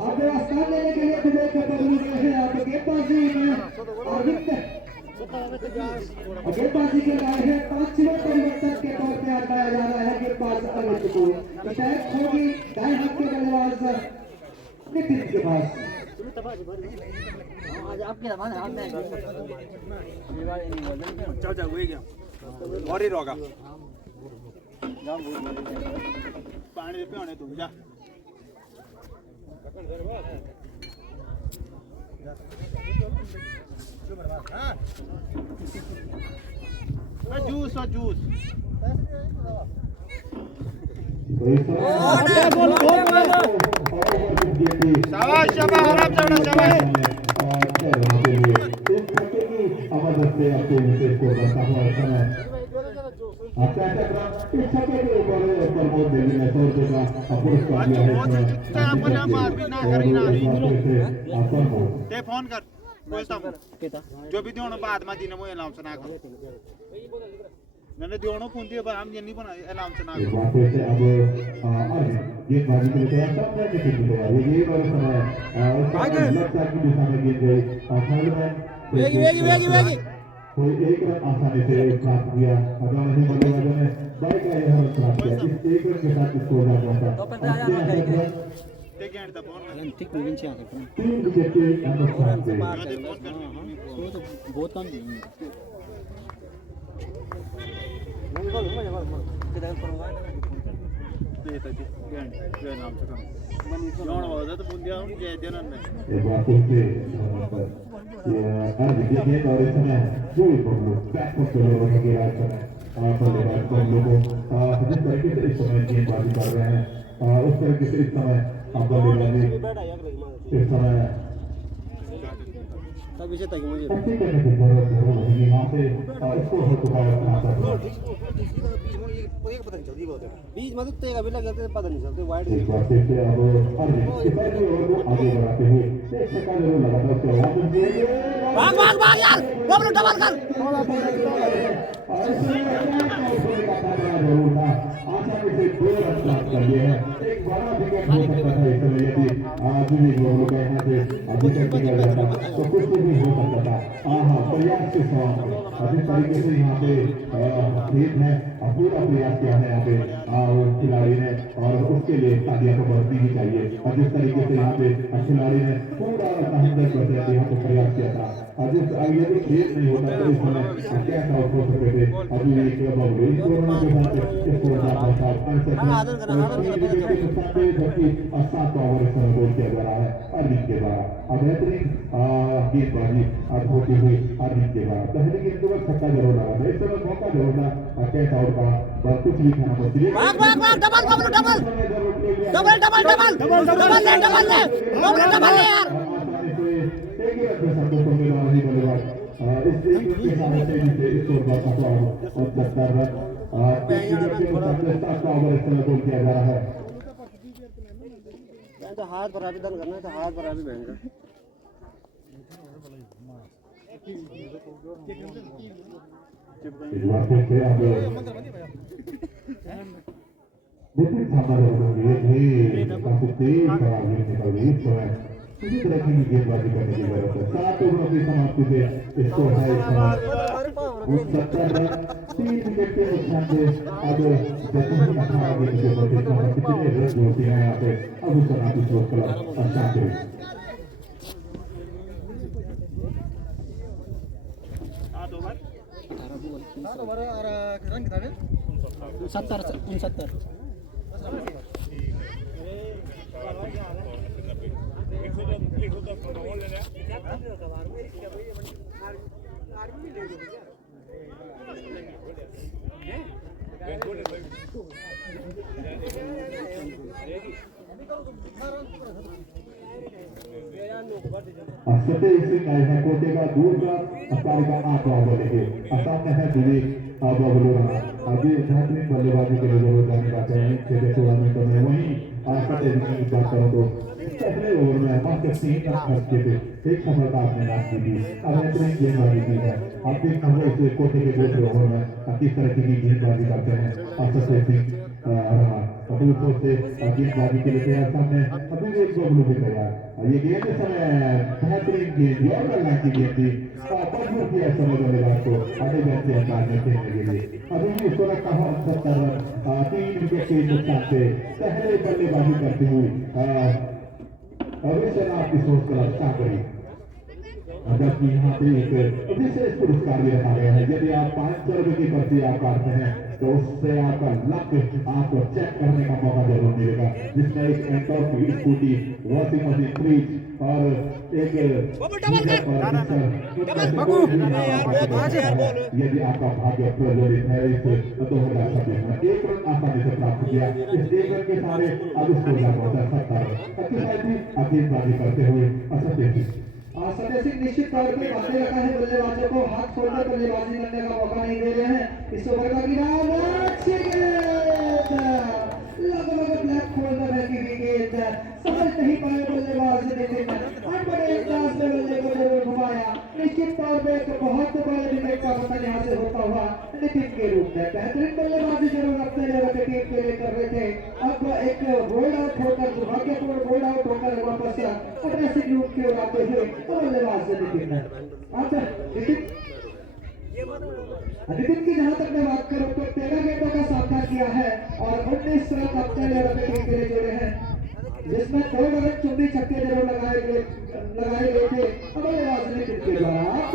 आप स्थान लेने के लिए दुबई के बदलू रहे हैं आप गेंदबाजी गेंदबाजी के लाए हैं 5 परिवर्तन के तौर पे आया जा रहा है गेंदबाज अरविंद को अटैक होगी दाएं हाथ के बल्लेबाज नितिन के पास। और ही रोगा पानी पे होने तुम जा जूस और जूस शाबाश शाबाश आराम से उड़ा शाबाश ते फोन कर जो भी दोनों बाद में दिन में अनाउंस ना करो मैंने दोनों फोन दिए पर हम ये नहीं बना अनाउंस ना करो ये बाजी के लिए सब मैं किसी को ये बार समय लगता है कि दिशा में गेंद गई वेगी कोई एक रन आसानी से प्राप्त किया अगर नहीं बल्लेबाजों ने बाइक का यह रन प्राप्त किया इस एक रन के साथ स्कोर जा पहुंचा ते गेंद दा फोन ठीक हो गया क्या 3 विकेट के अंदर स्थान पे बहुत कम ये नाम से जोन वाला तो बुंदिया हम जे देना में एक बार फिर से ये हर विकेट के और इस समय जो भी बॉल बैक पर चले रहे हैं आज समय बल्लेबाज को हम लोगों जिस तरीके से इस समय गेंदबाजी कर रहे हैं उस तरीके से इस समय बल्लेबाजी इस समय तब इसे तक मुझे अच्छी करने की जरूरत है यहाँ से इसको हो चुका है यहाँ पर बीच मतलब तेरा भी लग जाते पता नहीं चलते वाइड एक बार फिर से अब इस बार भी ओवर को आगे बढ़ाते हुए एक छक्का जरूर लगा था उसके बाद भाग यार डबल कर जरूर था आसानी से 2 रन प्राप्त कर लिए हैं एक बड़ा विकेट हो सकता था इस समय यदि भी लोगों का यहाँ से विकेट निकल जाता तो कुछ भी हो सकता था। प्रयास के साथ जिस तरीके से यहाँ पे खेल है पूरा प्रयास किया है यहाँ पे खिलाड़ी ने और उसके लिए तालियां तो बढ़ती ही चाहिए और जिस तरीके से यहाँ पे खिलाड़ी ने पूरा 100% यहाँ पे प्रयास किया था और जिस यदि खेल नहीं होता तो इस समय क्या आउट हो सकते थे अभी एक बबलू इस कोरोना के साथ स्कोर ना पहुंचा 7 ओवर इस समय गोल किया जा रहा है अरविंद के द्वारा अब बेहतरीन गेंदबाजी होती हुई अरविंद के द्वारा पहले गेंद के बाद छक्का जरूर लगा था इस समय मौका जरूर था कैच आउट का पर कुछ भी खाना पड़ती इस के सामने से इसको बचा और 70 रन 3 विकेट के मुकाबले 7 ओवर इस समय बोल किया जा रहा है। तो हाथ बराबर दल करना है तो हाथ बराबर बहेंगे। इस बार फिर से अब नितिन सामने होंगे भी काफी तेज खराबी निकल गई इस समय इसी तरह की गेंदबाजी करने की जरूरत है। 7 ओवरों की समाप्ति पे स्कोर है इस समय 70 रन 3 विकेट के नुकसान से अब जैसे ही 18 गेंद के ऊपर कितने रन जोड़ती है यहाँ पे अब उस तरह की स्कोर क्लब शांति 69 सत्य सिंह कोटे का दूसरा अस्तारी का 8 ओवर लेके असम में है दिल्ली बबलूरा अभी बेहतरीन बल्लेबाजी के लिए जरूर जाने जाते हैं खेले टूर्नामेंटों में वहीं सत्य सिंह की बात करो तो पहले ओवर में मात्र 3 रन खर्च किए थे एक सफलता आपने नाम की थी अब बेहतरीन गेंदबाजी की है अब देखना होगा इसे कोटे के दूसरे ओवर में किस तरह की गेंदबाजी करते हैं सत्य सिंह दूसरों से गेंदबाजी के लिए तैयार सामने अभी एक बबलू भी तैयार ये गेंद इस समय बेहतरीन गेंद और करना की गेंद थी मजबूर किया समय बल्लेबाज को आगे जाते अंदाज में खेलने के लिए अभी भी 16 का 70 रन 3 विकेट के नुकसान से पहले बल्लेबाजी करती हुई अभी आपकी सोच कर अच्छा करी जबकि यहाँ पे एक विशेष पुरस्कार भी रखा गया है। यदि आप 500 रुपए की पर्ची आप काटते हैं तो उससे आपका लक्ष्य आपको चेक करने का मौका जरूर मिलेगा जिसमें एक एंटोर की स्कूटी वॉशिंग मशीन फ्रिज और एक यदि आपका भाग्य प्रज्वलित है इस 2026 में 1 रन आसानी से प्राप्त किया इस 1 रन के सारे अब स्कोर पहुंचा 70 गेंदबाजी करते हुए सत्य सिंह निश्चित तौर पे बांधे रखा है बल्लेबाजों को हाथ छोड़कर बल्लेबाजी करने का मौका नहीं दे रहे हैं। इस ओवर का गिरा अच्छी गेंद लगभग ब्लैक खोलकर है कि गेंद समझ नहीं पाए बल्लेबाज नितिन बड़े अंदाज में बल्ले को जरूर घुमाया। निश्चित तौर पे एक बहुत बड़े विकेट का पतन यहाँ से होता हुआ नितिन के रूप में बेहतरीन बल्लेबाजी जरूर अपने लेवल के टीम के लिए कर रहे थे। अब एक बोल्ड आउट होकर दुर्भाग्यपूर्ण बोल्ड आउट होकर वापस अग्रेसिव रूप की ओर आते हुए बल्लेबाज नितिन अब नितिन की जहां तक मैं बात करूं तो 13 गेंदों का सामना किया है और 19 रन अपने लेवल के टीम के लिए जोड़े हैं जिसमें 2 रन चुम्बी छक्के जरूर लगाए गए थे बल्लेबाज नितिन के द्वारा। अब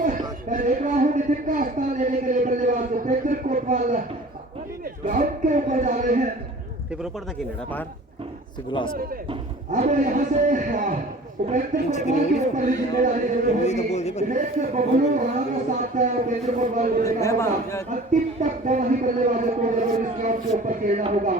मैं देख रहा हूं नितिन का स्थान लेने के लिए बल्लेबाज उपेंद्र कोटवाल ग्राउंड के ऊपर जा रहे हैं। अब यहाँ से उपेंद्र कोटवाल के ऊपर ही जिम्मेदारी जरूर होगी। विवेक बबलू राणा का साथ उपेंद्र कोटवाल अंतिम तक दोनों ही बल्लेबाजों को जरूर इस ग्राउंड के ऊपर खेलना होगा।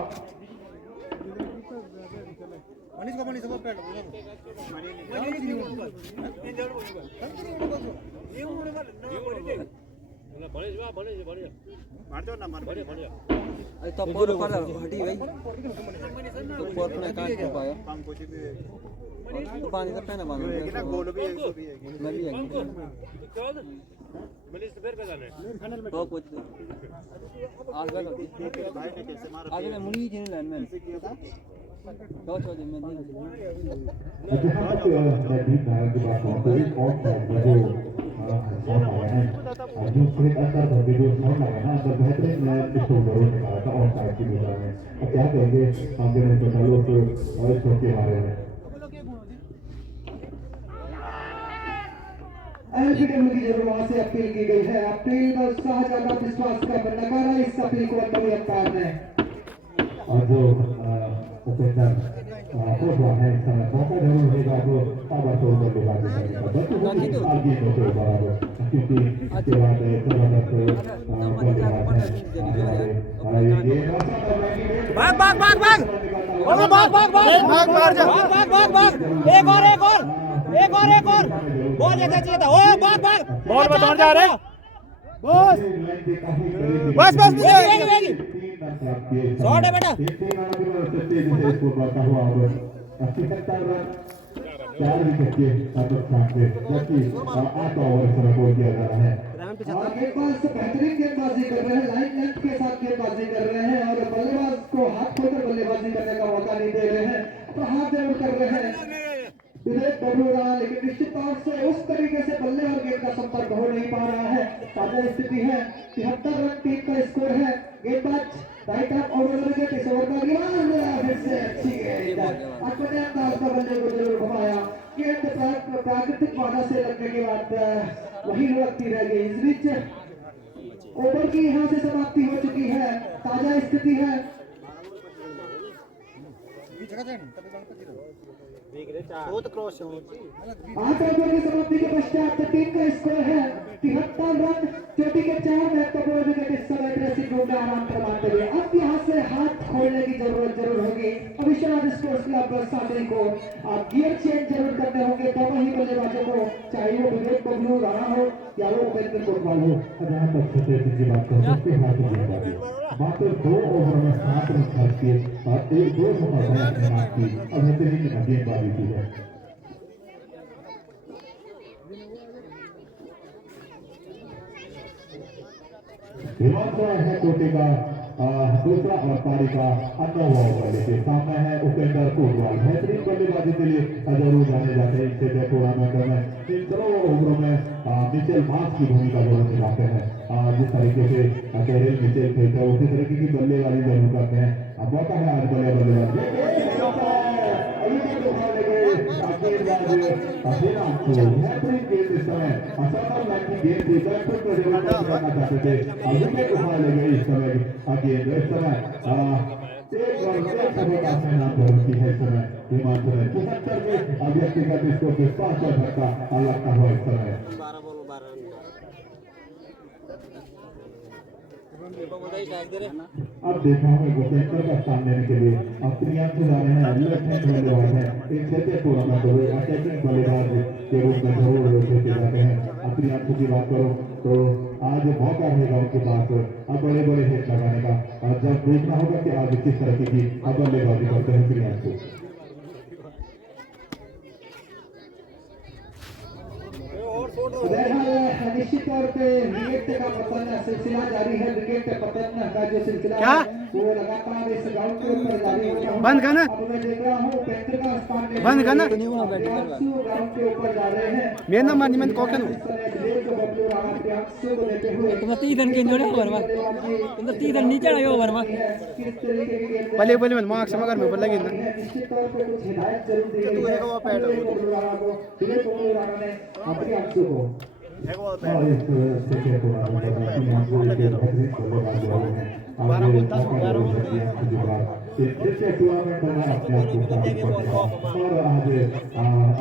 तो बोलो कर हटी भाई तो बहुत ना काट के पाया तो पानी का पहना बांध ना गोल भी 100 भी है मैं भी है तो कुछ आज आगे मैं मुड़ी जी लाइन में दो चौधरी में जो क्रिकेट अंदर भर जो साउंड आया ना अंदर बेहतरीन इसको जरूर निकाला था ऑफ साइड की दिशा में। अब क्या कहेंगे सामने में बचालो तो और इस के बारे में एलबीडब्ल्यू की जरूर वहां से अपील की गई है। अपील में शाहजहां विश्वास का नकारा इस अपील को अंदर अंपायर ने और जो उपेंद्र कोटवाल है इस समय मौका जरूर होगा तो ताबड़तोड़ बल्लेबाजी करने का बल्कि आगे होते बराबर क्योंकि इसके बाद जबरदस्त भाग भाग भाग भाग भाग भाग भाग भाग भाग भाग भाग भाग भाग एक और एक और बॉल जैसा चाहिए था। ओ भाग बॉल पर जा रहे बस बस बस शॉट है बेटा। 4 विकेट के नुकसान पे, जबकि 8 ओवर समय बोल दिया जा रहा है। और गेंदबाज बेहतरीन गेंदबाजी कर रहे हैं, लाइन लेंथ के साथ गेंदबाजी कर रहे हैं और बल्लेबाज को हाथ खोलकर बल्लेबाजी करने का मौका नहीं दे रहे हैं, तो हाथ जरूर कर रहे हैं विवेक बबलू रहा, लेकिन निश्चित तौर से उस तरीके से बल्ले और गेंद का संपर्क हो नहीं पा रहा है। ताजा स्थिति है 73 रन टीम का स्कोर है। गेंदबाज राइट हाफ ओवर के इस ओवर का फिर से अच्छी गेंद अपने अंदाज का बल्ले को जरूर घुमाया। गेंद प्राकृतिक बाधा से लगने के बाद वही लुढ़कती रह गई। इस बीच ओवर की यहां से समाप्ति हो चुकी है। ताजा स्थिति है 8 ओवर की समाप्ति के पश्चात टीम का स्कोर है 73 रन। चोटी के 4 महत्वपूर्ण विकेट इस समय ड्रेसिंग रूम में आराम फरमाते हुए अब यहाँ से हाथ खोलने की जरूर होगी। अब विश्वनाथ स्पोर्ट्स क्लब साथी को गियर चेंज जरूर करने होंगे दोनों ही बल्लेबाजों को, चाहे वो विवेक बबलू राणा हो या वो उपेंद्र कोटवाल हो। जहाँ तक छोटे की बात करें उसके हाथ में गेंदबाजी मात्र 2 ओवर में 7 रन खर्च किए और 1-2 सफलताएं अपने हाथ की और बेहतरीन गेंदबाजी की है। हिमाचल है कोटे का दूसरा और पारी का 8वां ओवर लेके सामने है उपेंद्र कोटवाल। बेहतरीन बल्लेबाजी के लिए जरूर जाने जाते हैं इनसे टूर्नामेंट में। इन दोनों ओवरों में मिचेल मार्क्स की भूमिका जरूर निभाते हैं। जिस तरीके से कैरिल मिचेल खेलते हैं उसी तरीके की बल्लेबाजी जरूर करते हैं। अब मौका है आज व्यक्तिगत स्कोर के 5 धक्का लगता हुआ इस समय। 12 बॉल 12 रन। अब देखा हमें गोसेंटर का स्थान लेने के लिए अब प्रियांशु जा रहे हैं। लेफ्ट हैंड बल्लेबाज है, एक खेलते टूर्नामेंट हुए अटैकिंग बल्लेबाज के रूप में जरूर खेलते जाते हैं। अब प्रियांशु की बात करो तो आज मौका रहेगा उनके पास अब बड़े हिट लगाने का। और जब देखना होगा कि आज किस तरह की बल्लेबाजी करते हैं प्रियांशु। निश्चित तौर पे विकेट का पतन सिलसिला जारी है। विकेट पतन का जो सिलसिला है वो लगातार इस ग्राउंड के ऊपर जारी हो रहा है। बंद करना। अब मैं देख रहा हूँ उपेंद्र का स्थान बंद करना। ग्राउंड के ऊपर जा रहे हैं। मेरा नंबर नहीं, मैंने कॉल किया। बबलू राणा प्रियांशु को देते हुए तुम 30 रन गेंद जोड़े ओवर में, तुम 30 रन नीचे आए ओवर में। किस तरीके की गेंद पहले मैं मार्क्स मगर मैं बोल गेंद निश्चित तौर पे कुछ हिदायत जरूर दी गई है बबलू राणा को। विवेक बबलू राणा ने प्रियांशु को और इस सेकंड टूर्नामेंट में प्रियांशु के बेहतरीन बल्लेबाज रहे हैं। आगे मौका जरूर है प्रियांशु के बाद इस क्रिकेट टूर्नामेंट में अपने आप को साबित करने का और आज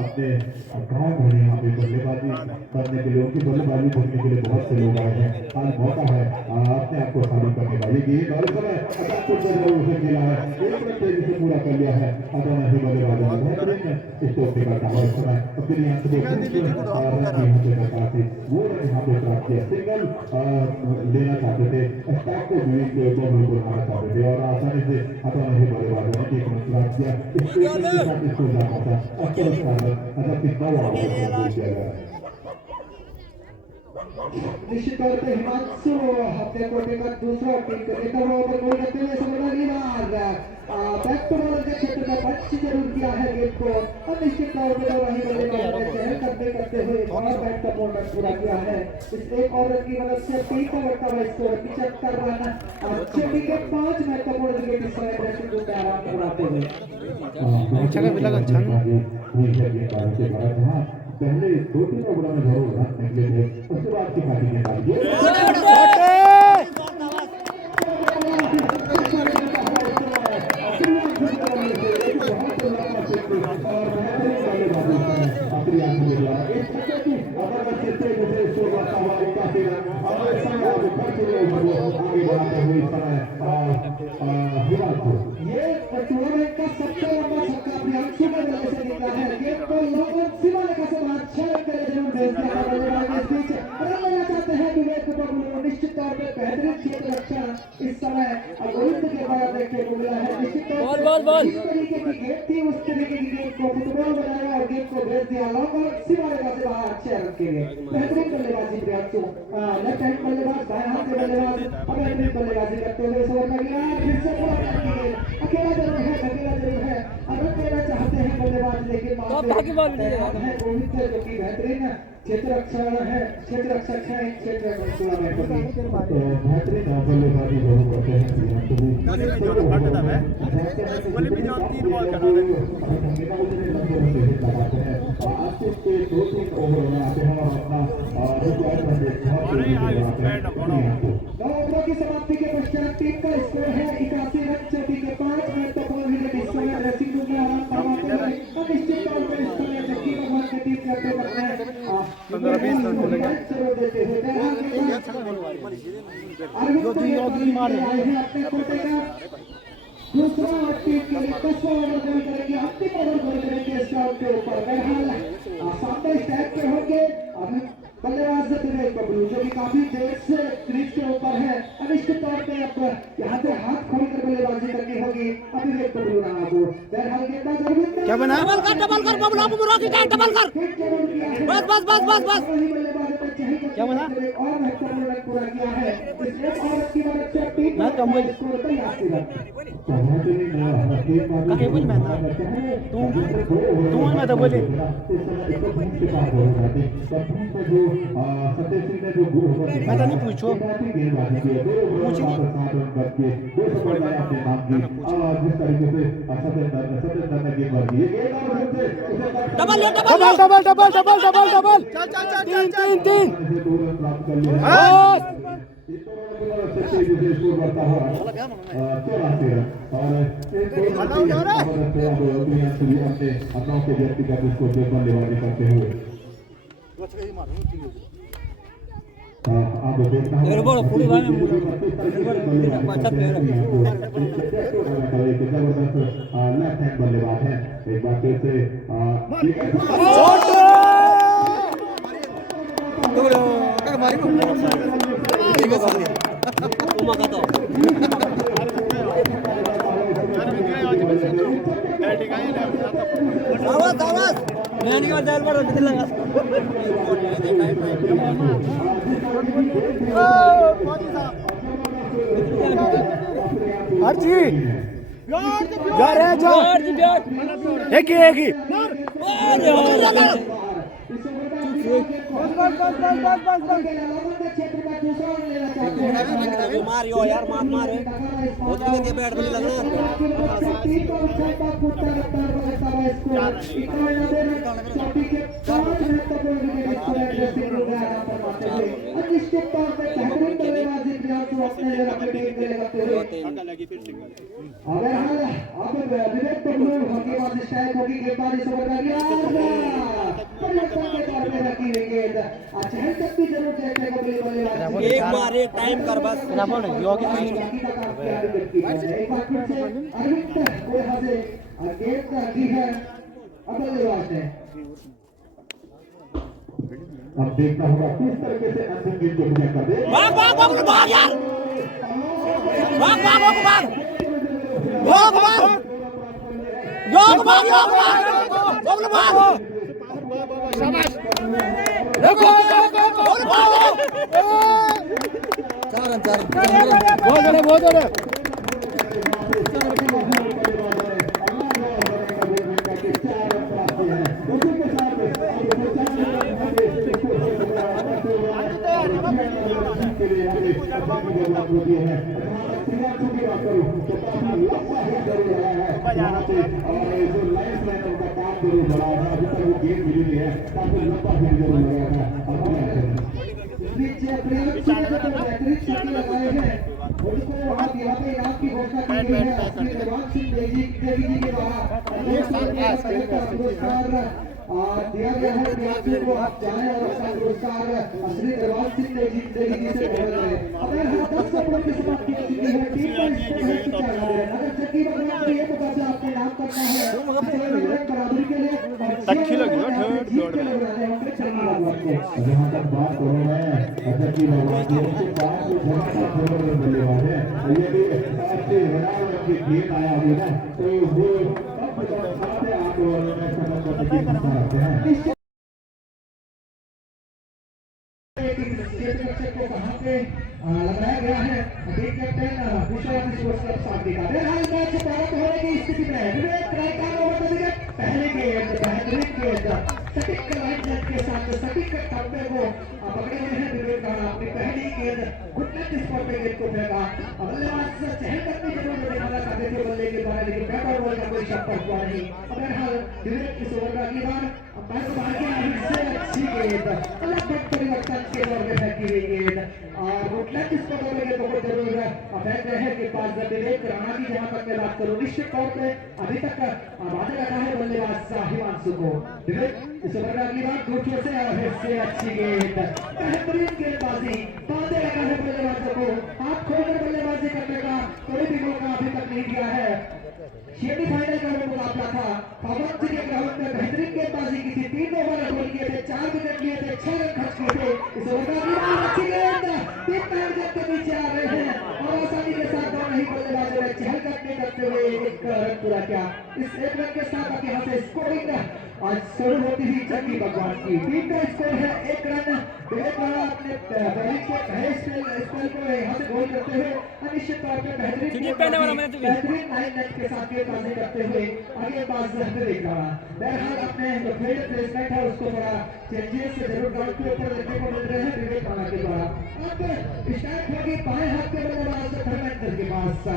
अपने गाँव में यहाँ पे बल्लेबाजी करने के लिए उनकी बल्लेबाजी देखने के लिए बहुत से लोग आए हैं। आज मौका है अपने आप को साबित करने का। ये गेंद और इस समय अचानक से जरूर उसे खेला है, एक तेजी से पूरा कर लिया है। अदर नहीं बल्लेबाजों ने बेहतरीन स्टॉप करता है इस समय। फिर यहाँ से वो यहाँ पे प्राप्त किया, सिंगल लेना चाहते थे, स्टैक को भी बनाना चाहते थे और आसानी से हटा नहीं बल्लेबाजों ने एक रन प्राप्त किया। इसके साथ इसको जाना था अगर कितना किया गया। निश्चित तौर पे हिमांशु अपने कोटे का दूसरा टीम को लेकर ओवर गोल करते हुए बैक टू बॉलर के क्षेत्र में पंच जरूर किया है गेंद को और निश्चित तौर पे वही बल्लेबाज ने चहल करते हुए और बैट का बॉलर पूरा किया है। इस एक ओवर की मदद से टीम का बढ़ता हुआ स्कोर 75 रन और 6 विकेट 5 महत्वपूर्ण विकेट इस समय ड्रेसिंग रूम में आराम कराते हुए। अच्छा का लगा पहले 2-3 ओवर में जरूर रन निकले थे, उसके बाद की पार्टी के ये टूर्नामेंट का सबसे लंबा छक्का प्रियांशु के वजह से निकला है। गेंद को लोगों सीमा लेकर बॉल जिस तरीके की गेम थी उस तरीके की गेम को फुटबॉल बनाया और गेम को भेज दिया लॉन्ग और सीमारे का से बाहर अच्छे रन के लिए बेहतरीन बल्लेबाजी प्रियांशु लेफ्ट हैंड बल्लेबाज बाएं हाथ के बल्लेबाज अब बेहतरीन बल्लेबाजी करते हुए इस ओवर में गिरा फिर से अकेला जरूर है अगर देना चाहते हैं बल्लेबाज लेकिन बाकी बॉल भी नहीं देगा। रोहित जो कि बेहतरीन क्षेत्र रक्षक है इन क्षेत्र टूर्नामेंट में तो बेहतरीन बल्लेबाजी जरूर करते हैं प्रियांशु भी। लगाते हैं और अच्छे से 2-3 ओवर में आते हैं और अपना नौ ओवरों की समाप्ति के पश्चात टीम का स्कोर है 81 रन चौकी के 5 महत्वपूर्ण विकेट इस समय ड्रेसिंग रूम में आराम फरमाते हुए निश्चित तौर पर इस समय जक्की भगवान के टीम कैप्टन अपने 15-20 मिनट देते हुए अपने कोटे का दूसरा और टीम के लिए 10वां ओवर गोल करेंगे अंतिम ओवर गोल करेंगे इस राउंड के ऊपर बहरहाल सामने स्टैंड पे होंगे अभी बल्लेबाज विवेक बबलू जो कि काफी देर से क्रीज के ऊपर है अनिश्चित तौर पे अब यहाँ से हाथ खोलकर बल्लेबाजी करनी होगी अब विवेक बबलू रहा को बहरहाल गेंदबाज अरविंद क्या बना डबल कर बबलू को रोकी जाए डबल कर बस क्या बना और महत्वपूर्ण रन पूरा किया है इस एक औरत की मदद से टीम का स्कोर 83 रन कहीं बोल मैं ना तू मैं तो बोले मैं तो नहीं पूछो डबल तीन पूरी बल्लेबाज है एक बार फिर से मारियो यार मार बहुत के बैट में लगना एक बार एक टाइम कर बस अब देखना होगा किस तरीके से अंतिम गेंद को पूरा कर दे भाग यार और दिया गया है प्रियांशु को आप जाने और अपना पुरस्कार श्री दरबार सिंह जी से ग्रहण करें। अगर हम 10 करोड़ की समाप्ति हो चुकी है टीम का स्कोर है 95 रन। अगर चक्की बना तो ये पता चला आपने नाम करना है बराबरी के लिए तक्की लगी हो जहाँ तक बात हो रहा है शकील भगवान की उसके बाद जो जबरदस्त बल्लेबाज बल्लेबाज है ये भी अच्छे रडार की गेंद आया हुआ ना तो वो कम से कम 7 या 8 ओवरों में खत्म करने की क्षमता रखते हैं। को कहां पे लगाया गया है team captain Vishwanath sports club सागरी का बहरहाल मैच प्रारंभ होने की स्थिति में है विवेक रायकार ओवर द विकेट पहले गेंद बेहतरीन गेंद सटीक लाइन लेंथ के साथ सटीक टप्पे को पकड़े हुए हैं विवेक राणा अपनी पहली गेंद गुडनेट स्पॉट पे गेंद को फेंका बल्लेबाज चहलकदमी जरूर दिखाना चाहते थे बल्ले के द्वारा लेकिन बैट और बॉल का कोई शब्द हुआ नहीं बहरहाल विवेक इस ओवर का अगली बार अंपायर को बाहर किया से अच्छी गेंद लगभग परिवर्तन के दौर में फेंकी गई गेंद और गुडनेट स्पॉट पर गेंद को जरूर फेंक रहे हैं कि पास विवेक राणा की जहां तक मैं बात करूं निश्चित तौर पे अभी तक बाधा लगा है बल्लेबाज हिमांशु को विवेक इस ओवर में अगली बार दूर से अच्छी गेंद बेहतरीन गेंदबाजी बाधे लगा है बल्लेबाजों को हाथ खोलकर बल्लेबाजी करने का कोई भी मौका अभी तक नहीं दिया है सेमीफाइनल का वो मुकाबला था पवन जी के ग्राउंड में बेहतरीन गेंदबाजी की थी 3 ओवर गोल किए थे 4 विकेट लिए थे 6 रन खर्च किए थे इस ओवर में अच्छी गेंद 3 टारगेट के नीचे आ रहे हैं और आसानी के साथ दोनों ही बल्लेबाजों ने चहलकदमी करते हुए एक रन पूरा किया इस एक रन के साथ अब यहाँ से स्कोरिंग आज शुरू होती हुई चंगी भगवान की टीम का स्कोर है 1 रन विवेक राणा अपने बॉलिंग के पहले स्पेल को यहाँ से गोल करते हुए निश्चित तौर पर बेहतरीन लाइन लेंथ के साथ गेंदबाजी करते हुए आगे बाज विवेक राणा बहरहाल अपने जो फील्ड प्लेसमेंट है उसको थोड़ा चेंजेस जरूर ग्राउंड के ऊपर देखने को मिल रहे हैं विवेक राणा के द्वारा अब स्टार्ट होगी बाएं हाथ के बल्लेबाज धर्मेंद्र के पास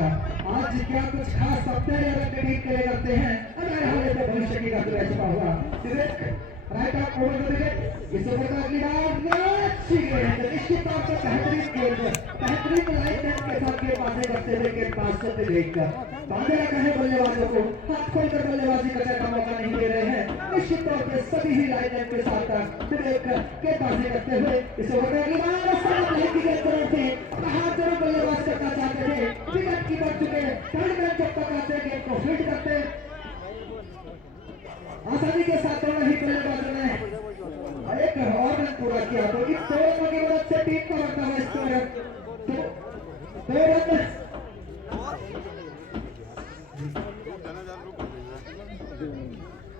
आज क्या कुछ खास अपने टीम के लिए करते हैं बहरहाल भविष्य की का छुपा हुआ Vivek right of over the wicket इस ओवर का अगली बार अच्छी गेंद निश्चित तौर पर बेहतरीन गेंद बेहतरीन लाइन लेंथ के साथ गेंदबाजी करते हुए गेंदबाज को देखकर बांधे रखा है बल्लेबाजों को हाथ खोलकर बल्लेबाजी करने का मौका नहीं दे रहे हैं निश्चित तौर पर सभी ही लाइन लेंथ के साथ विवेक गेंदबाजी करते हुए इस ओवर में अगली बार की गेंद थी कहां जरूर बल्लेबाज करना चाहते थे विकेट कीपर चुके थर्ड मैन जब तक आते गेंद को फील्ड करते आसानी के साथ दोनों ही बल्लेबाजों ने एक और रन पूरा किया तो इस 2 रनों की मदद से टीम का बढ़ता हुआ स्कोर 2 रन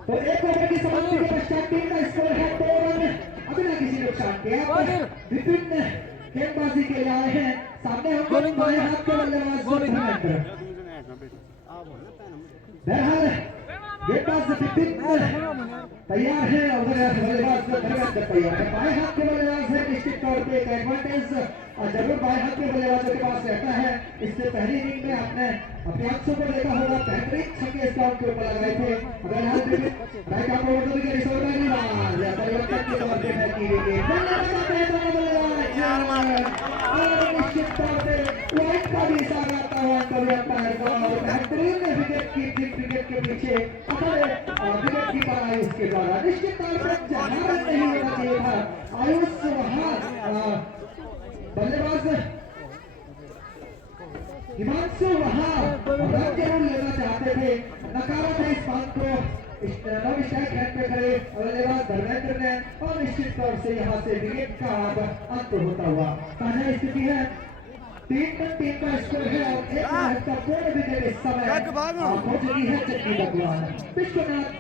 तो एक ओवर की समाप्ति के पश्चात टीम का स्कोर है 2 रन अभी ना किसी नुकसान के विभिन्न गेंदबाजी के लिए आए हैं सामने हम बाएं हाथ के बल्लेबाज बहरहाल गेंदबाज तैयार है और बल्लेबाज धर्मेंद्र तैयार है बाएं हाथ के बल्लेबाज है निश्चित तौर पे एक एडवांटेज जरूर बाएं हाथ के बल्लेबाजों के पास रहता है इससे पहली इनिंग में आपने अभ्यासों को देखा होगा बेहतरीन छक्के स्टॉप के ऊपर लगाए थे बहरहाल right of over the wicket इस ओवर में परिवर्तन के तौर पे फेंकी गई निश्चित तौर पे वाइड का भी इशारा आता हुआ अंपायर का और बेहतरीन विकेट के पीछे विकेट कीपर आयुष के द्वारा निश्चित तौर पर जहां नहीं होना चाहिए था आयुष वहां बल्लेबाज हिमांशु वहां रन जरूर लेना चाहते थे नकारा था इस बात को नौ स्ट्राइक हैंड पे खड़े बल्लेबाज धर्मेंद्र ने और निश्चित तौर से यहाँ से विकेट का अंत होता हुआ साझा स्थिति है 3 का स्कोर है और एक महत्वपूर्ण विकेट इस समय हो चुकी है चंगी भगवान विश्वनाथ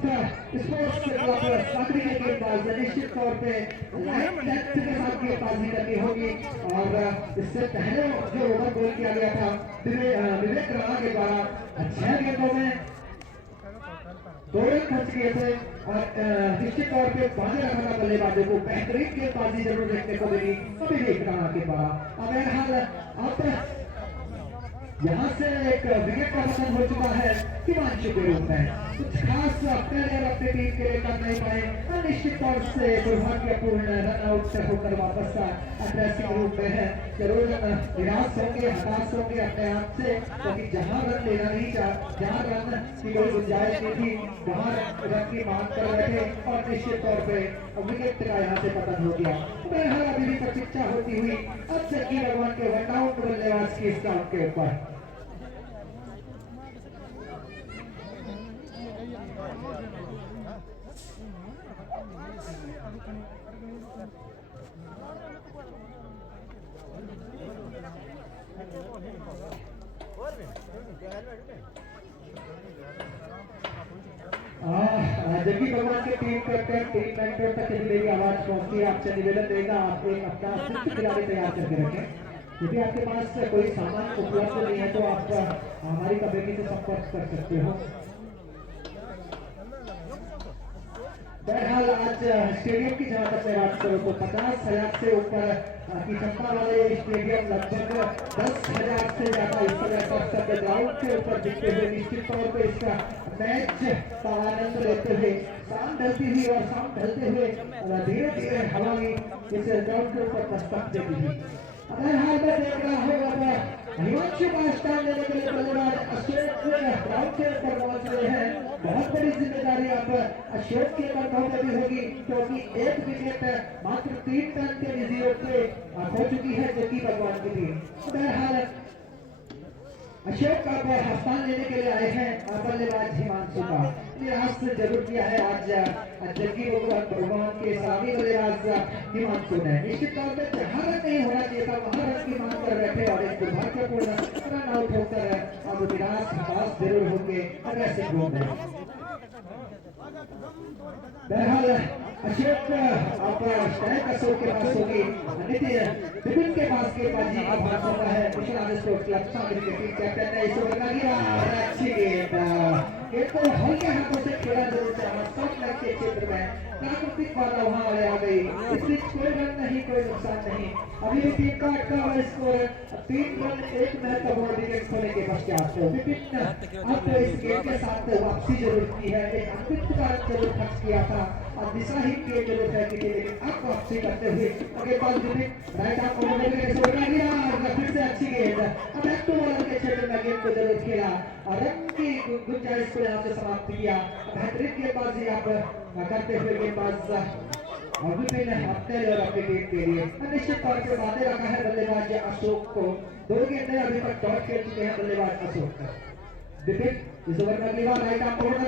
स्पोर्ट्स क्लब सागरी के गेंदबाज निश्चित तौर पे लाइन लेंथ के साथ गेंदबाजी करनी होगी और इससे पहले जो ओवर गोल किया गया था विवेक राणा के द्वारा 6 गेंदों में 2 रन खर्च किए थे और निश्चित तौर पे बांधे रखा था बल्लेबाजों को बेहतरीन गेंदबाजी जरूर देखने को मिली विवेक राणा के द्वारा अब बहरहाल अब यहाँ से एक विकेट का पतन हो चुका है हिमांशु के रूप में कुछ खास अपने टीम के लिए कर नहीं पाए निश्चित तौर से दुर्भाग्यपूर्ण रन आउट होकर वापस अग्रेसिव रूप में है जरूर निराश होंगे हताश होंगे अपने आप से क्योंकि जहां रन लेना नहीं जहां रन की कोई गुंजाइश नहीं थी वहां रन की मांग कर रहे थे और निश्चित तौर पे विकेट का यहाँ से पतन हो गया बहरहाल अभी भी प्रतीक्षा होती हुई अब चंगी भगवान के वन आउट बल्लेबाज की स्टाउट के ऊपर भगवान के टीम कैप्टन टीम मेंटर तक यदि मेरी आवाज पहुंचती है आपसे निवेदन रहेगा आप एक अपना अस्तित्व खिलाड़ी तैयार करके रखें। यदि आपके पास कोई सामान उपलब्ध नहीं है तो आप हमारी कमेटी से संपर्क कर सकते हो। बहरहाल आज स्टेडियम की जहां तक मैं बात करूं तो 50,000 से ऊपर की क्षमता वाले ये स्टेडियम लगभग 10,000 से ज्यादा इस समय तक ग्राउंड के ऊपर दिखते हुए निश्चित तौर पर इसका मैच का आनंद लेते हुए शाम ढलती हुई और शाम ढलते हुए धीरे धीरे हवा भी इस ग्राउंड के ऊपर दस्तक देती हुई। बहरहाल मैं देख रहा हूँ अब हिमांशु का स्थान लेने के लिए बल्लेबाज अशोक ग्राउंड के ऊपर पहुंच रहे हैं। बहुत बड़ी जिम्मेदारी अब अशोक के कंधों पर भी होगी क्योंकि एक विकेट मात्र 3 रन के निजीओं पे हो चुकी है जग्गी भगवान की टीम। बहरहाल अशोक का स्थान लेने के लिए आए हैं बल्लेबाज हिमांशु का। निराश जरूर किया है आज जग्गी भगवान के सलामी बल्लेबाज हिमांशु ने। निश्चित तौर पर जहां रन नहीं होना चाहिए था वहां रन की मांग कर बैठे और एक दुर्भाग्यपूर्ण रन आउट होकर अब निराश हताश जरूर होंगे अग्रेसिव रूप में। बहरहाल अशोक अब स्ट्राइक अशोक के पास होगी विपिन के पास के बाजी का भाग होता है। विश्वनाथ स्पोर्ट्स क्लब शामिल के टीम कैप्टन ने इस ओवर का गिरा और अच्छी गेंद को हल्के हाथों से खेला जरूर चाहा सॉफ्ट लेग के क्षेत्र में प्राकृतिक बाधा वहां वाले आ गई। इस बीच कोई रन नहीं कोई नुकसान नहीं। अभी भी टीम का अटका हुआ स्कोर 3 रन 1 महत्वपूर्ण विकेट खोने के पश्चात तो विपिन अब इस गेम के साथ वापसी जरूर की है। एक अंतिम का रन जरूर खर्च किया था और दिशाहीन गेम जरूर है कि लेकिन अब वापसी करते हुए आगे ball Vipin right arm over में इस ओवर का गिरा और फिर से अच्छी गेंद अब बैक टू बॉलर के क्षेत्र में गेंद को जरूर खेला और रन की गुंजाइश को यहाँ से समाप्त किया। बेहतरीन गेंदबाजी आप करते हुए गेंदबाज और विपिन अपने और अपनी टीम के लिए निश्चित तौर पर बांधे रखा है बल्लेबाज अशोक को। 2 गेंदें अभी तक डॉट खेल चुके हैं बल्लेबाज अशोक। विपिन इस ओवर में अगली बार राइट आर्म ओवर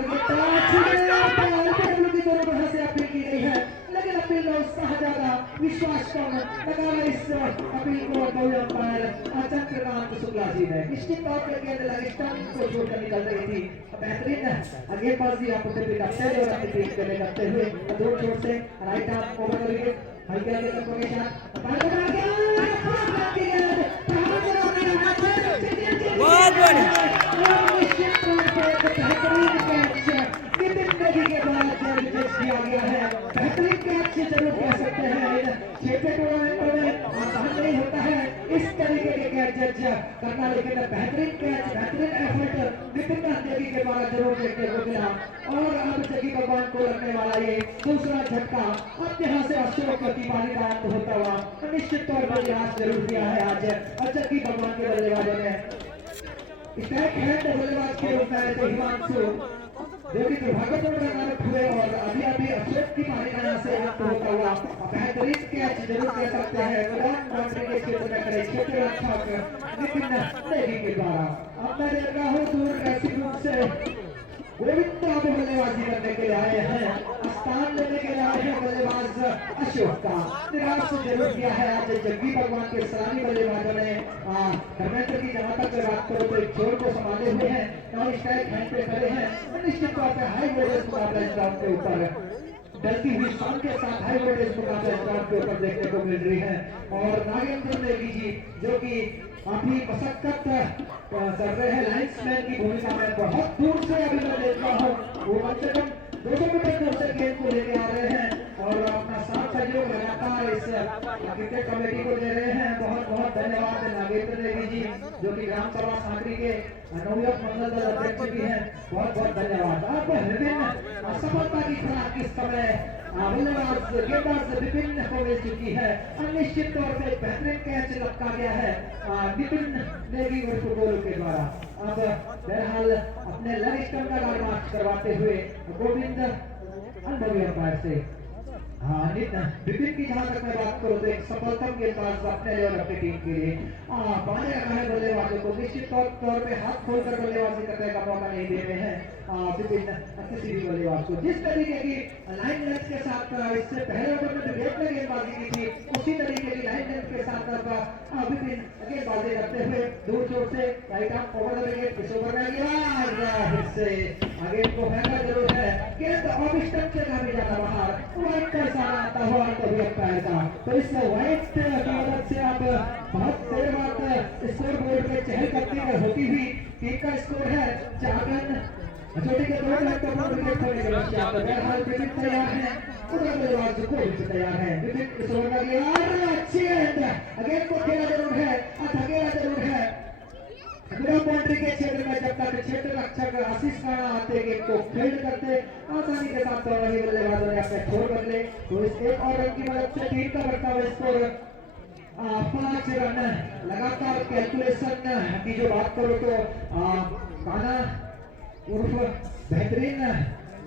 की दोनों से अपील की गई है लेकिन अपील में उत्साह ज्यादा विश्वास कम लगा इस अपील को बॉल अंपायर चंद्रकांत शुक्ला जी ने। निश्चित तौर पर गेंद लगी स्टंप को छोड़कर निकल रही थी। बेहतरीन गेंदबाजी आप उसे पिटाते और अपनी टीम के लिए करते हुए दो छोर से राइट आर्म ओवर करेंगे हल्के हल्के को निशान बहुत बढ़िया किया गया है। बेहतरीन कैच जरूर कह सकते हैं। छोटे टूर्नामेंटों में आसान नहीं होता है इस तरीके के कैच जज करना लेकिन बेहतरीन कैच बेहतरीन एफर्ट विपिन देवी के द्वारा जरूर देखने को मिला और अब जग्गी भगवान को लगने वाला ये दूसरा झटका अब यहाँ से अशोक की पारी का अंत होता हुआ निश्चित तौर पर निराश जरूर किया है आज जग्गी भगवान के बल्लेबाजों ने। स्ट्राइक हैंड बल्लेबाज के रूप में तो हिमांशु जो कि दुर्भाग्यपूर्ण रन हुए और अभी अभी अशोक की पारी का से अंत होता हुआ बेहतरीन कैच जरूर कह सकते हैं बाउंड्री के क्षेत्र में करे क्षेत्र रक्षक विपिन देवी के द्वारा। अब मैं देख रहा हूँ दूर ऐसी रूप से गोविंद अब बल्लेबाजी करने के लिए आए हैं स्थान लेने के लिए आए हैं बल्लेबाज अशोक का। निराश जरूर किया है आज जग्गी भगवान के सलामी बल्लेबाजों ने। धर्मेंद्र की जहां तक बात करो तो एक छोर को संभाले हुए हैं और स्ट्राइक हैंड पे खड़े हैं। निश्चित तौर पर हाई वोल्टेज मुकाबला इस ग्राउंड के ऊपर डलती हुई शाम के साथ हाई वोल्टेज मुकाबला इस ग्राउंड के ऊपर देखने को मिल रही है और नागेंद्र नेगी जी जो कि काफी मशक्कत कर रहे हैं लाइन्समैन की भूमिका में बहुत दूर से अभी मैं देख रहा हूँ वो कम से कम 200 मीटर दूर से गेंद को लेके आ रहे हैं और अपना साथ सहयोग लगातार इस क्रिकेट कमेटी को दे रहे हैं। बहुत बहुत धन्यवाद नागेंद्र देवी जी जो कि ग्राम सभा सांकरी के नवयुवक मंडल दल अध्यक्ष भी हैं। बहुत बहुत धन्यवाद। अब विभिन्न सफलता की खुराक इस समय बल्लेबाज गेंदबाज विपिन को मिल चुकी है और निश्चित तौर पर बेहतरीन कैच लपका गया है विपिन देवी उर्फ गोलू के द्वारा। अब बहरहाल अपने लग स्टंप का मार्च करवाते हुए गोविंद अनुभवी अंपायर से विपिन की जहां तक मैं बात करूं तो एक सफलतम गेंदबाज अपने लिए और अपनी टीम के लिए बांधे रखा है बल्लेबाजों को। निश्चित तौर पे हाथ खोलकर बल्लेबाजी करने का मौका नहीं दे रहे हैं विपिन किसी भी बल्लेबाज को। जिस तरीके की लाइन लेंथ के साथ इससे पहले ओवर में विकेट में गेंदबाजी की थी उसी तरीके की लाइन लेंथ के साथ विपिन गेंदबाजी करते हुए दूर चोर से right arm over the wicket इस ओवर में फिर से आगे को फेंका जरूर है गेंद ऑफ स्टंप से काफी ज्यादा बाहर, वाइड का इशारा आता हुआ कभी अंपायर का। तो इस वाइड की मदद से अब बहुत देर बाद स्कोर बोर्ड पे चहल कदमी होती हुई टीम का स्कोर है 4 रन। छोटे के 2 महत्वपूर्ण विकेट खोने के पश्चात बहरहाल विकेट तैयार है, उधर बल्लेबाज को भी तैयार है। विकेट इस ओवर का गया, अच्छी गेंद, अगेन को खेला जरूर है, धकेला जरूर है बिना बाउंड्री के क्षेत्र में, जब तक क्षेत्र रक्षक आशीष राणा आते गेंद को फील्ड करते आसानी के साथ तो वही बल्लेबाजों ने अपने छोर बदले। तो इस एक और रन की मदद से टीम का बढ़ता हुआ स्कोर 5 रन। लगातार कैलकुलेशन की जो बात करो तो काना उर्फ बेहतरीन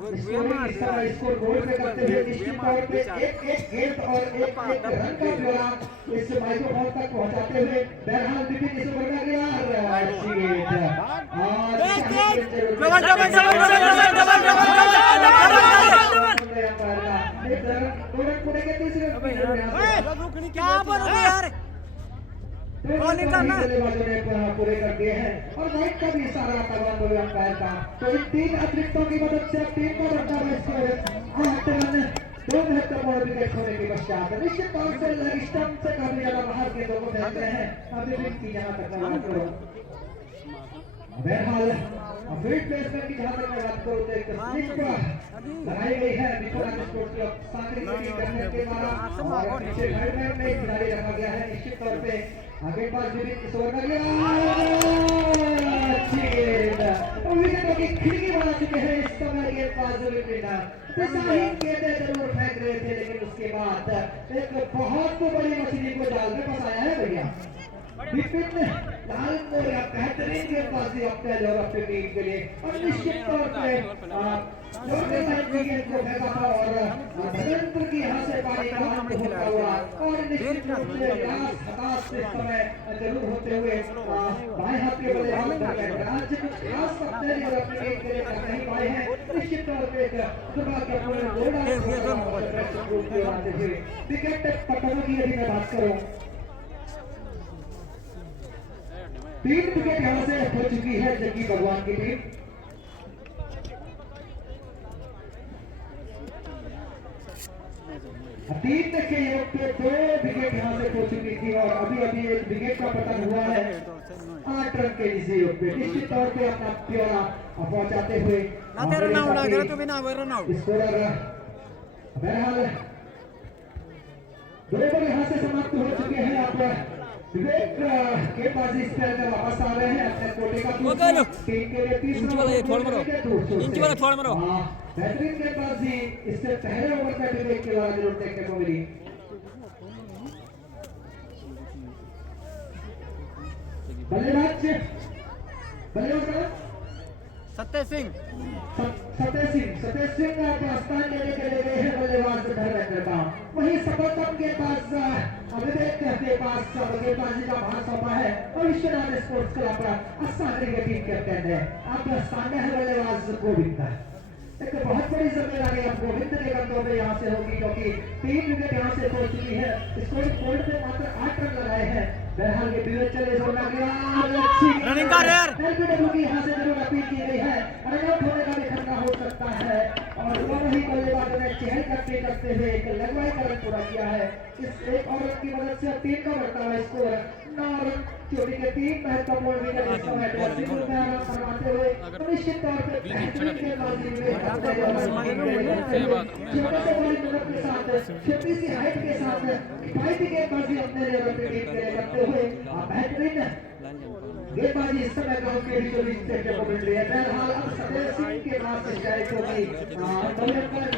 स्कोर बोर्ड पे करते हुए निश्चित तौर पे एक गेंद और एक रन का ब्यौरा इस माइक्रोफोन तक पहुंचाते हुए बहरहाल विकेट इसे बढ़ा गया। बल्लेबाजों ने पूरे कर दिए हैं और राइट का भी इशारा तमाम बोले अंपायर का। तो इन 3 अतिरिक्तों की मदद से टीम का बढ़ता हुआ स्कोर 8 रन। 2 महत्वपूर्ण विकेट होने के पश्चात निश्चित तौर से लेग स्टंप से काफी ज्यादा बाहर के लोगों फेंकते हैं। अभी भी की जहां तक मैं बात करूं, बहरहाल फील्ड प्लेसमेंट की जहां तक मैं बात करूं तो एक स्लिप लगाई गई है विश्वनाथ स्पोर्ट्स क्लब सांकरी के द्वारा और नीचे हेडलाइन में खिलाड़ी रखा गया है। निश्चित तौर पे आगे पास भी इस ओवर का विकेटों की खिड़की बना चुके हैं इस समय गेंदबाज गेंदें जरूर फेंक रहे थे, लेकिन उसके बाद एक बहुत बड़ी मछली को जाल में फंसाया है भैया। विपिन लाल मोरिया बेहतरीन गेंदबाजी अपने और अपनी टीम के लिए और निश्चित तौर पे गेंद को फेंका था और धर्मेंद्र की यहाँ से पानी का अंत होता हुआ और निश्चित रूप से हताश इस समय जरूर होते हुए बाएं हाथ के बल्लेबाज आज कुछ खास अपने लिए और अपनी टीम के लिए कर नहीं पाए हैं। निश्चित तौर पे विकेट पटना की यदि मैं बात करूं 3 विकेट यहाँ से हो चुकी है जग्गी भगवान की टीम। तीन के योग पे 2 विकेट यहाँ से हो चुकी थी और अभी एक विकेट का पतन हुआ है 8 रन के इसी योग पे। निश्चित तौर पे अपना प्योरा पहुंचाते हुए स्कोरर बहरहाल 2 ओवर यहाँ से समाप्त हो चुके हैं। आप विवेक गेंदबाजी इस तरह वापस आ रहे हैं अपने कोटे का टीम के लिए 30 बेहतरीन गेंदबाजी इससे पहले ओवर में विवेक के द्वारा जरूर देखने को मिली। बल्लेबाज सत्य सिंह स्थान लेने के लिए गए हैं बल्लेबाज धर्मेंद्र का। वही सफलतम गेंदबाज अभिषेक के पास गेंदबाजी का भार सौंपा है और विश्वनाथ स्पोर्ट्स क्लब सांकरी के टीम कैप्टन है। अब सामने है बल्लेबाज गोविंद। एक बहुत बड़ी जिम्मेदारी अब गोविंद के कंधों में यहाँ से होगी क्योंकि 3 विकेट यहाँ से खो चुकी है। स्कोरिंग बोर्ड पे मात्र 8 रन लगाए हैं। बहरहाल के पीछे चले जोड़ना रनिंग कर यार एलबीडब्ल्यू की यहाँ से जरूर अपील की गई है। रन आउट होने का भी खतरा हो सकता है और दोनों ही बल्लेबाजों ने चहलकदमी करते हुए एक लगवाई का रन पूरा किया है। इस एक और रन की मदद से टीम का बढ़ता हुआ स्कोर 9 रन। चोटी के 3 महत्वपूर्ण विकेट इस समय फरमाते हुए निश्चित तौर पर बेहतरीन गेंदबाजी छोटे से बड़ी मदद के साथ छोटी सी हाइट के साथ किफायती गेंदबाजी अपने लिए अपनी टीम के लिए करते हुए बेहतरीन गेंदबाजी इस समय ग्राउंड के बीचों बीच देखने को मिल रही है। बहरहाल अब सतेज सिंह के पास स्ट्राइक होगी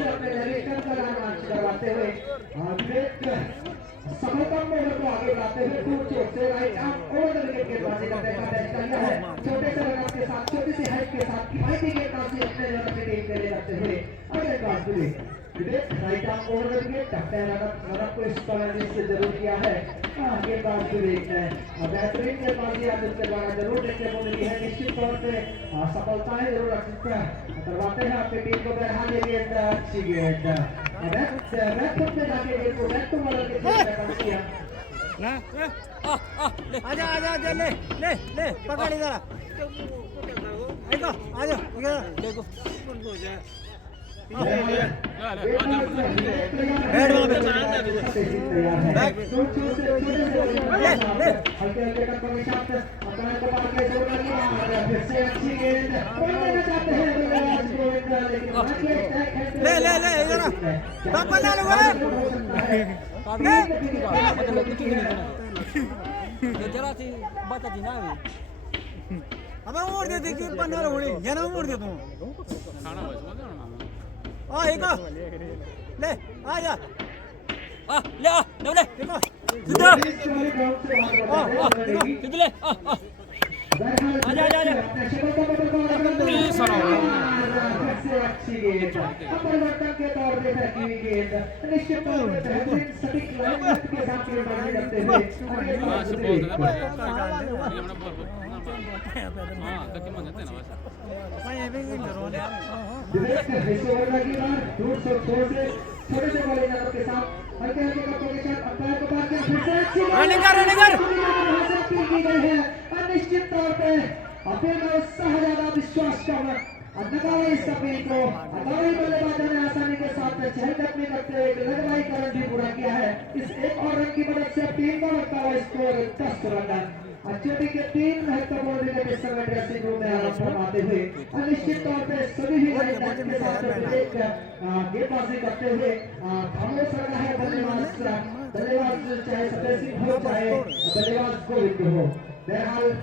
अपने लेवेस्टर का रन करवाते हुए सफलतम ओवर को आगे बढ़ाते हुए दूर चोट से right arm over the wicket गेंदबाजी करने का फैसला किया है। छोटे से रन के साथ छोटी सी हाइट के साथ किफायती गेंदबाजी अपने अपनी टीम के लिए करते हुए अगले पास Vivek right arm over the wicket captain run up को इस तरह से जरूर किया है। गेंदबाज विवेक ने बेहतरीन गेंदबाजी आज उसके द्वारा जरूर देखने को मिली है। निश्चित तौर पे सफलताएं जरूर अर्जित करवाते हैं अपनी टीम को। बहरहाल ये गेंद अच्छी गेंद आजा ले पकड़ इधर आजा देखो ले ले ले इधर आ पापा ना लोग जरा सी बता दी ना अबे मोड़ दे देखिए पन्ना लोड़ी ये ना मोड़ दे तू खाना आ एक ले आ जा आ ले आ ले देखो सीधा सीधा ले आ जा जा प्लीज सरो परिवर्तन के तौर पे फेंकी गेंद निश्चित तौर पे बेहतरीन सटीक लाइन के साथ गेंदबाजी करते हुए छोटे से बॉलिंग के साथ हल्के हल्के कपड़ों के साथ अंपायर को बाहर किया फिर से अच्छी रनिंग कर की गई है निश्चित तौर पे अपील में उत्साह ज्यादा विश्वास कम नकारे इस अपील को हमारे बल्लेबाजों ने आसानी के साथ चहलकदमी करते हुए लगवाई का रन भी पूरा किया है इस एक और रन की मदद से टीम का बढ़ता हुआ स्कोर 10 रन चोटी के 3 महत्वपूर्ण विकेट इस समय ड्रेसिंग रूम में आराम फरमाते हुए निश्चित तौर पे सभी ही लाइन के साथ एक गेंदबाजी करते हुए खामोश रहा है बल्लेबाज चाहे सफेद सिंह हो चाहे बल्लेबाज गोविंद हो बहरहाल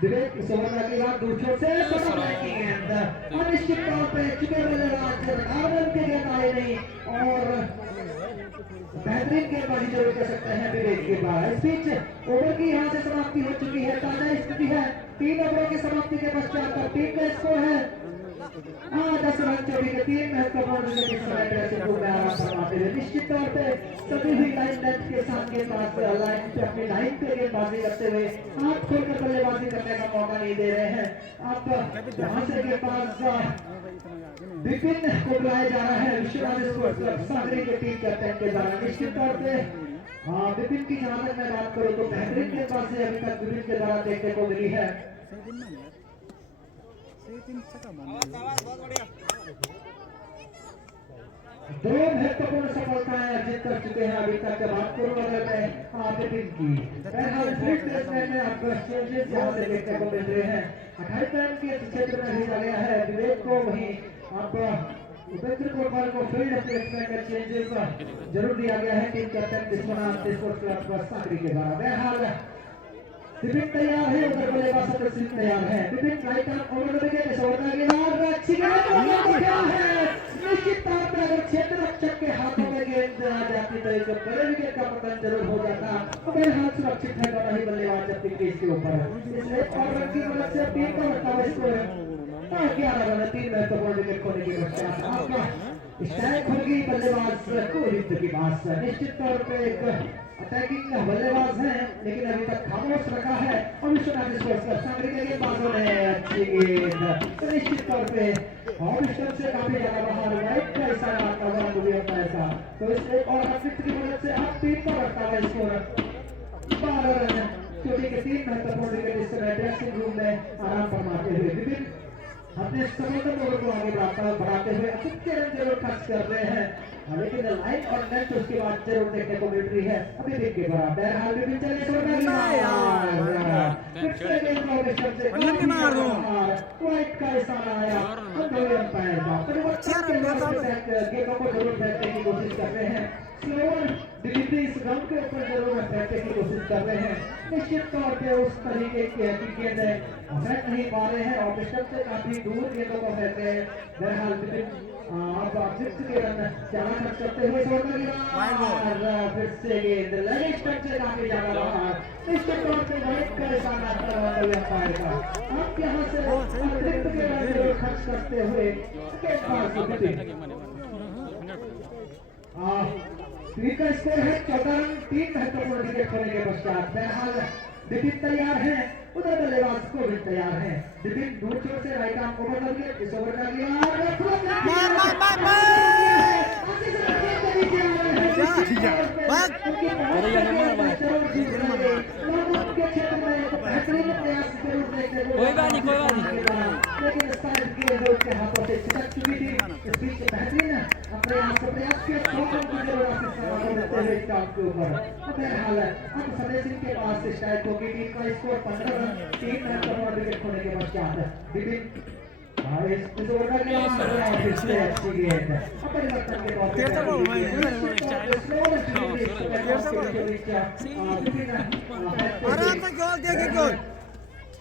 विवेक इस ओवर में अगली बार दूर छोर से की गेंद निश्चित तौर पे चुके बल्लेबाज रन के गेंद आए नहीं और बेहतरीन गेंदबाजी जरूर कर सकते हैं विवेक के बाद इस बीच ओवर की यहाँ से समाप्ति हो चुकी है ताजा स्थिति है 3 ओवरों की समाप्ति के पश्चात टीम का स्कोर है 10 रन चोटी के 3 महत्वपूर्ण विकेट इस समय ड्रेसिंग रूम में आराम फरमाते हुए निश्चित तौर पे सभी ही लाइन लेंथ के साथ गेंदबाज लाइन पे अपनी लाइन पे गेंदबाजी करते हुए हाथ खोलकर बल्लेबाजी करने का मौका नहीं दे रहे हैं अब यहाँ से गेंदबाज विपिन को बुलाया जा रहा है विश्वनाथ स्पोर्ट्स क्लब सागरी के टीम कैप्टन के द्वारा निश्चित तौर पे विपिन की जहां तक मैं बात करूं तो बेहतरीन गेंदबाजी अभी तक विपिन के द्वारा देखने को मिली है दो महत्वपूर्ण सफलताएं अर्जित कर चुके हैं अभी तक बात करूं अगर मैं विपिन की में आपको चेंजेस यहाँ से देखने को मिल रहे हैं 28 रन के क्षेत्र में भेजा गया है विवेक को वहीं आप उपेंद्र कोटवाल को फील्ड प्लेसमेंट में चेंजेस जरूर दिया गया है team captain Vishwanath sports club सागरी के द्वारा बहरहाल विपिन तैयार है उधर बल्लेबाज सतर सिंह तैयार है Vipin right arm over wicket इस ओवर में गेंद अच्छी गेंद क्या है निश्चित तौर पर अगर क्षेत्र रक्षक के हाथों में गेंद आ जाती तो एक बड़े विकेट का पतन जरूर हो जाता मगर हाथ सुरक्षित है दोनों ही बल्लेबाज अपनी क्रीज के ऊपर इसलिए और रन की मदद से टीम का बढ़ता हुआ स्कोर 11 रन 3 महत्वपूर्ण विकेट खोने के पश्चात आपका स्ट्राइक होगी बल्लेबाज कोहली के पास निश्चित तौर पे एक अटैकिंग बल्लेबाज है लेकिन अभी तक खामोश रखा है और विश्वनाथ स्पोर्ट्स क्लब सागरी के गेंदबाजों ने अच्छी गेंद तो निश्चित तौर पे और स्टंप से काफी ज्यादा बाहर राइट का इशारा आता हुआ मुझे होता है ऐसा तो इस एक और असिस्ट की मदद से अब टीम का बढ़ता है स्कोर 12 रन चोटी के 3 महत्वपूर्ण विकेट इस समय ड्रेसिंग रूम में आराम फरमाते हुए विपिन अपने समर्थन ओवर को आगे बढ़ाते हुए अच्छे रन जरूर खर्च कर रहे हैं लेकिन लाइन और नेट उसके बाद जरूर देखने को मिल रही है अभी देख के बराबर हाल में भी चले वाइट का इशारा आया अंपायर का गेंदों को जरूर फेंकने की कोशिश कर रहे हैं स्लोअर डिलीवरी इस ग्राउंड के ऊपर जरूर फेंकने की कोशिश कर रहे हैं निश्चित तौर पे उस तरीके की गेंद फेंक नहीं पा रहे हैं और स्टंप से काफी दूर गेंदों को फेंक रहे हैं बहरहाल विपिन अब सिक्स के रन ज्यादा खर्च करते हुए फिर से गेंद लगे स्टंप से काफी ज्यादा बाहर निश्चित तौर पे वाइट का इशारा आता हुआ अंपायर का अब यहाँ से अतिरिक्त के रन जरूर खर्च करते हुए का स्कोर है 14 रन 3 महत्वपूर्ण विकेट खोने के पश्चात बहरहाल विपिन तैयार है उधर बल्लेबाज कोविंद तैयार है विपिन दूर छोर से राइट आर्म ओवर करके इस ओवर का बेहतरीन प्रयास जरूर देखने को कोई बात नहीं, कोई बात नहीं। लेकिन इस टाइम की जो उसके हाथों से छिटक चुकी थी, इस बीच बेहतरीन प्रयास किया, 100 रन की जरूरत है देते हुए स्टार्ट के ऊपर। बहरहाल अब संजय सिंह के पास स्ट्राइक होगी, टीम का स्कोर 15 रन, 3 रन पर विकेट खोने के पश्चात विपिन इस ओवर का क्या फिर से अच्छी गेंद परिवर्तन के तौर पे आराम से गोल देगी गोल।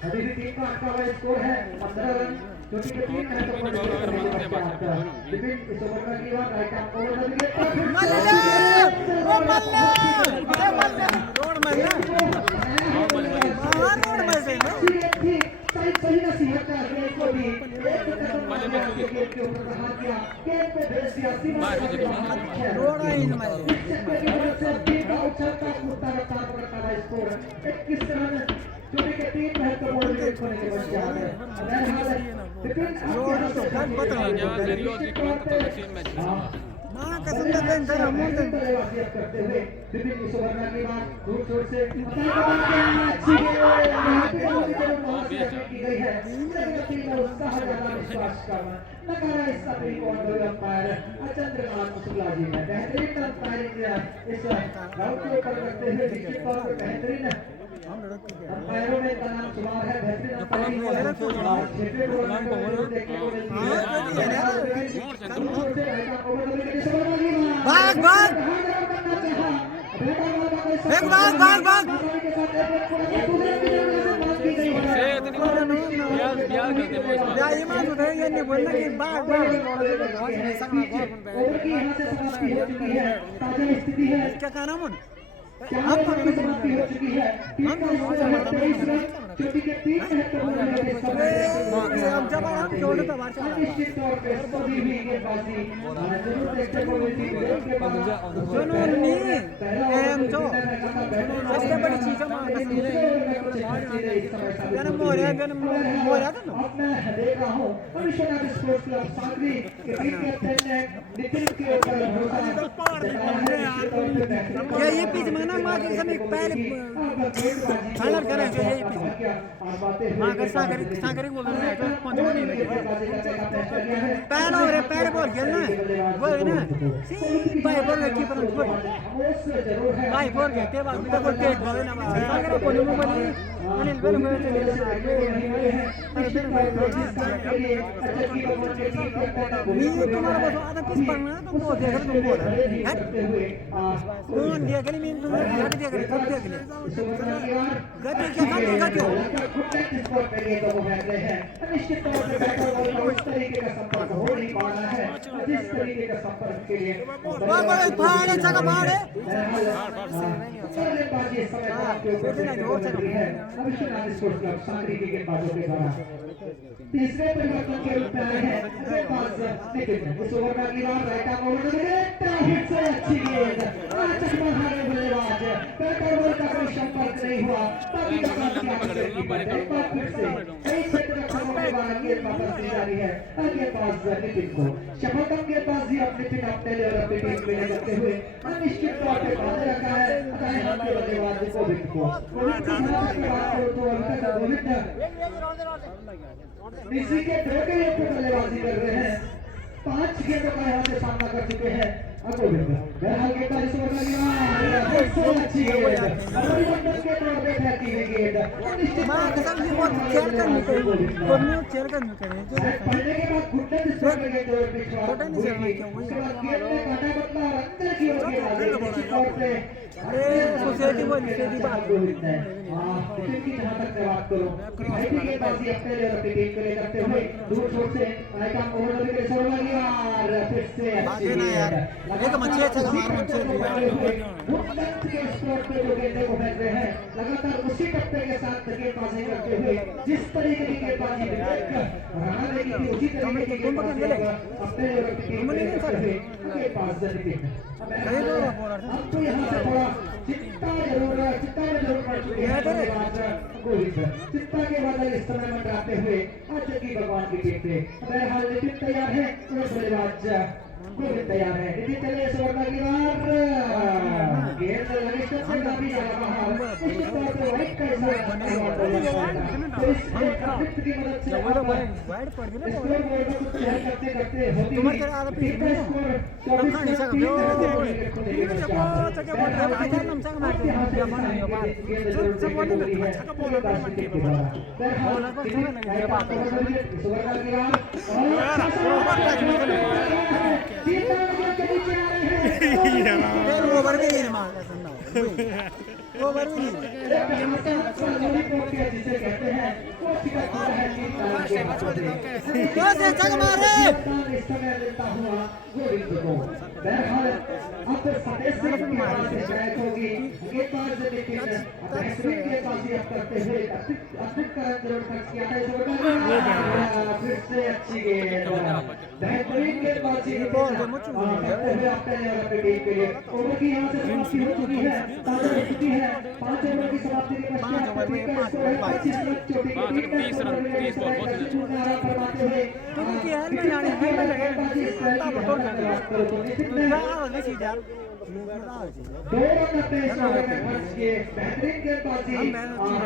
अभी भी टीम का अटका हुआ स्कोर है 15 रन, जो कि 3 रन पर विपिन इस ओवर का की बात राइट आर्म ओवर का विकेट सही नसीहत का गेंद को भी एक कदम आगे गेंद के ऊपर रहा किया, गेंद पे भेज दिया सीमा स्कोर 21 रन, जो कि 3 महत्वपूर्ण विकेट होने के पश्चात करते हुए विपिन सुवर्णा की बात दूर छोर से की गई है, उत्साह ज्यादा विश्वास करना नकारा इस अपील को अंपायर चंद्रकांत शुक्ला जी ने बेहतरीन अंपायरिंग इस राउंड के ऊपर करते हुए निश्चित तौर पर बेहतरीन अंपायरों में इनका नाम शुमार है, बेहतरीन अंपायरिंग भाग भाग भाग भाग भाग बोलना कि भाग क्या कहना मन बड़ी चीज ये पीछे माना माँ के समय पहले फाइनल करें जो यही पीछे माँ का सागरी बोल रहे हैं तो पहुंचने नहीं लगे पहला हो रहा पहले बॉल खेलना वो है ना सी भाई बॉल की पर भाई बॉल कहते हैं बात तो टेट बोले ना सागरी बोले वो बोले अनिल बेल में ये तुम्हारा बस आधा पीस पड़ना तुम वो देख रहे तुम बोल रहे कौन देख रही मीन तुम गट देख रहे सब देख रहे गट क्या काम गट निश्चित तौर पे बैटर और इस तरीके का संपर्क हो नहीं पा रहा है, जिस तरीके का संपर्क के लिए फाड़े जगह फाड़े गेंदबाजी इस समय के ऊपर है अविश्वनाथ स्पोर्ट्स क्लब सांगरी के गेंदबाजों के द्वारा तीसरे परिवर्तन के रूप में आए हैं गेंदबाज नितिन। इस ओवर में अगली बार राइट आर्म ओवर हिट से अच्छी गेंद चकमा हारे बल्लेबाज बैटर बॉल का कोई संपर्क नहीं हुआ तभी गेंद वापस दी जा रही है गेंदबाज नितिन को। शफकम गेंदबाजी अपनी टीम अपने लिए और अपनी टीम के लिए करते हुए अनिश्चित तौर पे बांधे रखा है दाएं हाथ के बल्लेबाज गोविंद को। गोविंद की बात करो तो अभी तक गोविंद इसी के 2 के लिए बल्लेबाजी कर रहे हैं, 5 गेंदों का यहाँ से सामना कर चुके हैं गोविंद। बहरहाल गेंदबाजी से बदला अच्छी गेंद परिवर्तन के तौर पे फेंकी हुई गेंद मां कसम से बहुत खेल करनी चाहिए कोई चेयर करनी चाहिए पहले के बाद घुटने से स्ट्रोक के गेंद पिछवा छोटा नहीं चलना क्यों वही गेंद में काटा बदला और अंदर की ओर गेंद निश्चित तौर पे अरे सोसाइटी बोली सीधी बात गोविंद है। विकेट की जहां तक बात करो भाई की गेंदबाजी अपने लिए और अपनी टीम के लिए करते हुए दूर छोर से आइटम ओवर विकेट छोड़ लिया और फिर से बाकी ना यार एक मच्छी अच्छा हमारा मच्छी के स्कोर पे जो गेंदे को फेंक रहे हैं लगातार उसी टप्पे के साथ गेंदबाजी करते हुए जिस तरीके की गेंदबाजी राणा ने की उसी तरीके की गेंदबाजी अपने लिए और अपनी टीम के लिए करते हुए उनके पास जरूर अब तो यहाँ से थोड़ा चिंता जरूर पड़ चुकी है गोविंद। चिंता के बादल इस समय मंडराते हुए आज की भगवान की टीम पे बहरहाल नितिन तैयार है और बल्लेबाज गोविंद तैयार है। नितिन चले इस ओवर की बार गेंद लगे से काफी ज्यादा बाहर निश्चित तौर पे वाइट का इशारा तो इस अतिरिक्त की मदद से आप वाइड पड़ गई ना स्कोर बोर्ड में कुछ चेक करते करते होती तुम्हारे घर आधा पीस का स्कोर 24 नहीं सकते हो चके बोल रहे हैं आजा हम संग मारते हैं या बन नहीं बात सब बोल रहे हैं अच्छा का बोल रहे हैं मंडी पे बोला को सुन नहीं ये बात है सुबह का गिरा फिर ओवर भी नहीं मार सुनना ओवर भी नहीं जिसे कहते हैं वो सिखाता है कि बस अच्छा का मार रे इस समय लेता हुआ गोविंद को बहरहाल अब सतेश सिंह की हार से शिकायत होगी गेंदबाज लेकिन बेहतरीन गेंदबाजी अब करते हुए अद्भुत करन जरूर खर्च किया था इस ओवर में फिर से अच्छी गेंद बेहतरीन गेंदबाजी करते हुए अपने और अपनी टीम के लिए ओवर की यहाँ से समाप्ति हो चुकी है ताजा हो चुकी है 5 ओवर की समाप्ति के पश्चात टीम का स्कोर है 25 रन चोटी के 30 रन फरमाते हुए उनकी हार में जाने है में लगे तब तो क्या आगे सीधा दो रन अपने इस ओवर में खर्च किए बेहतरीन गेंदबाजी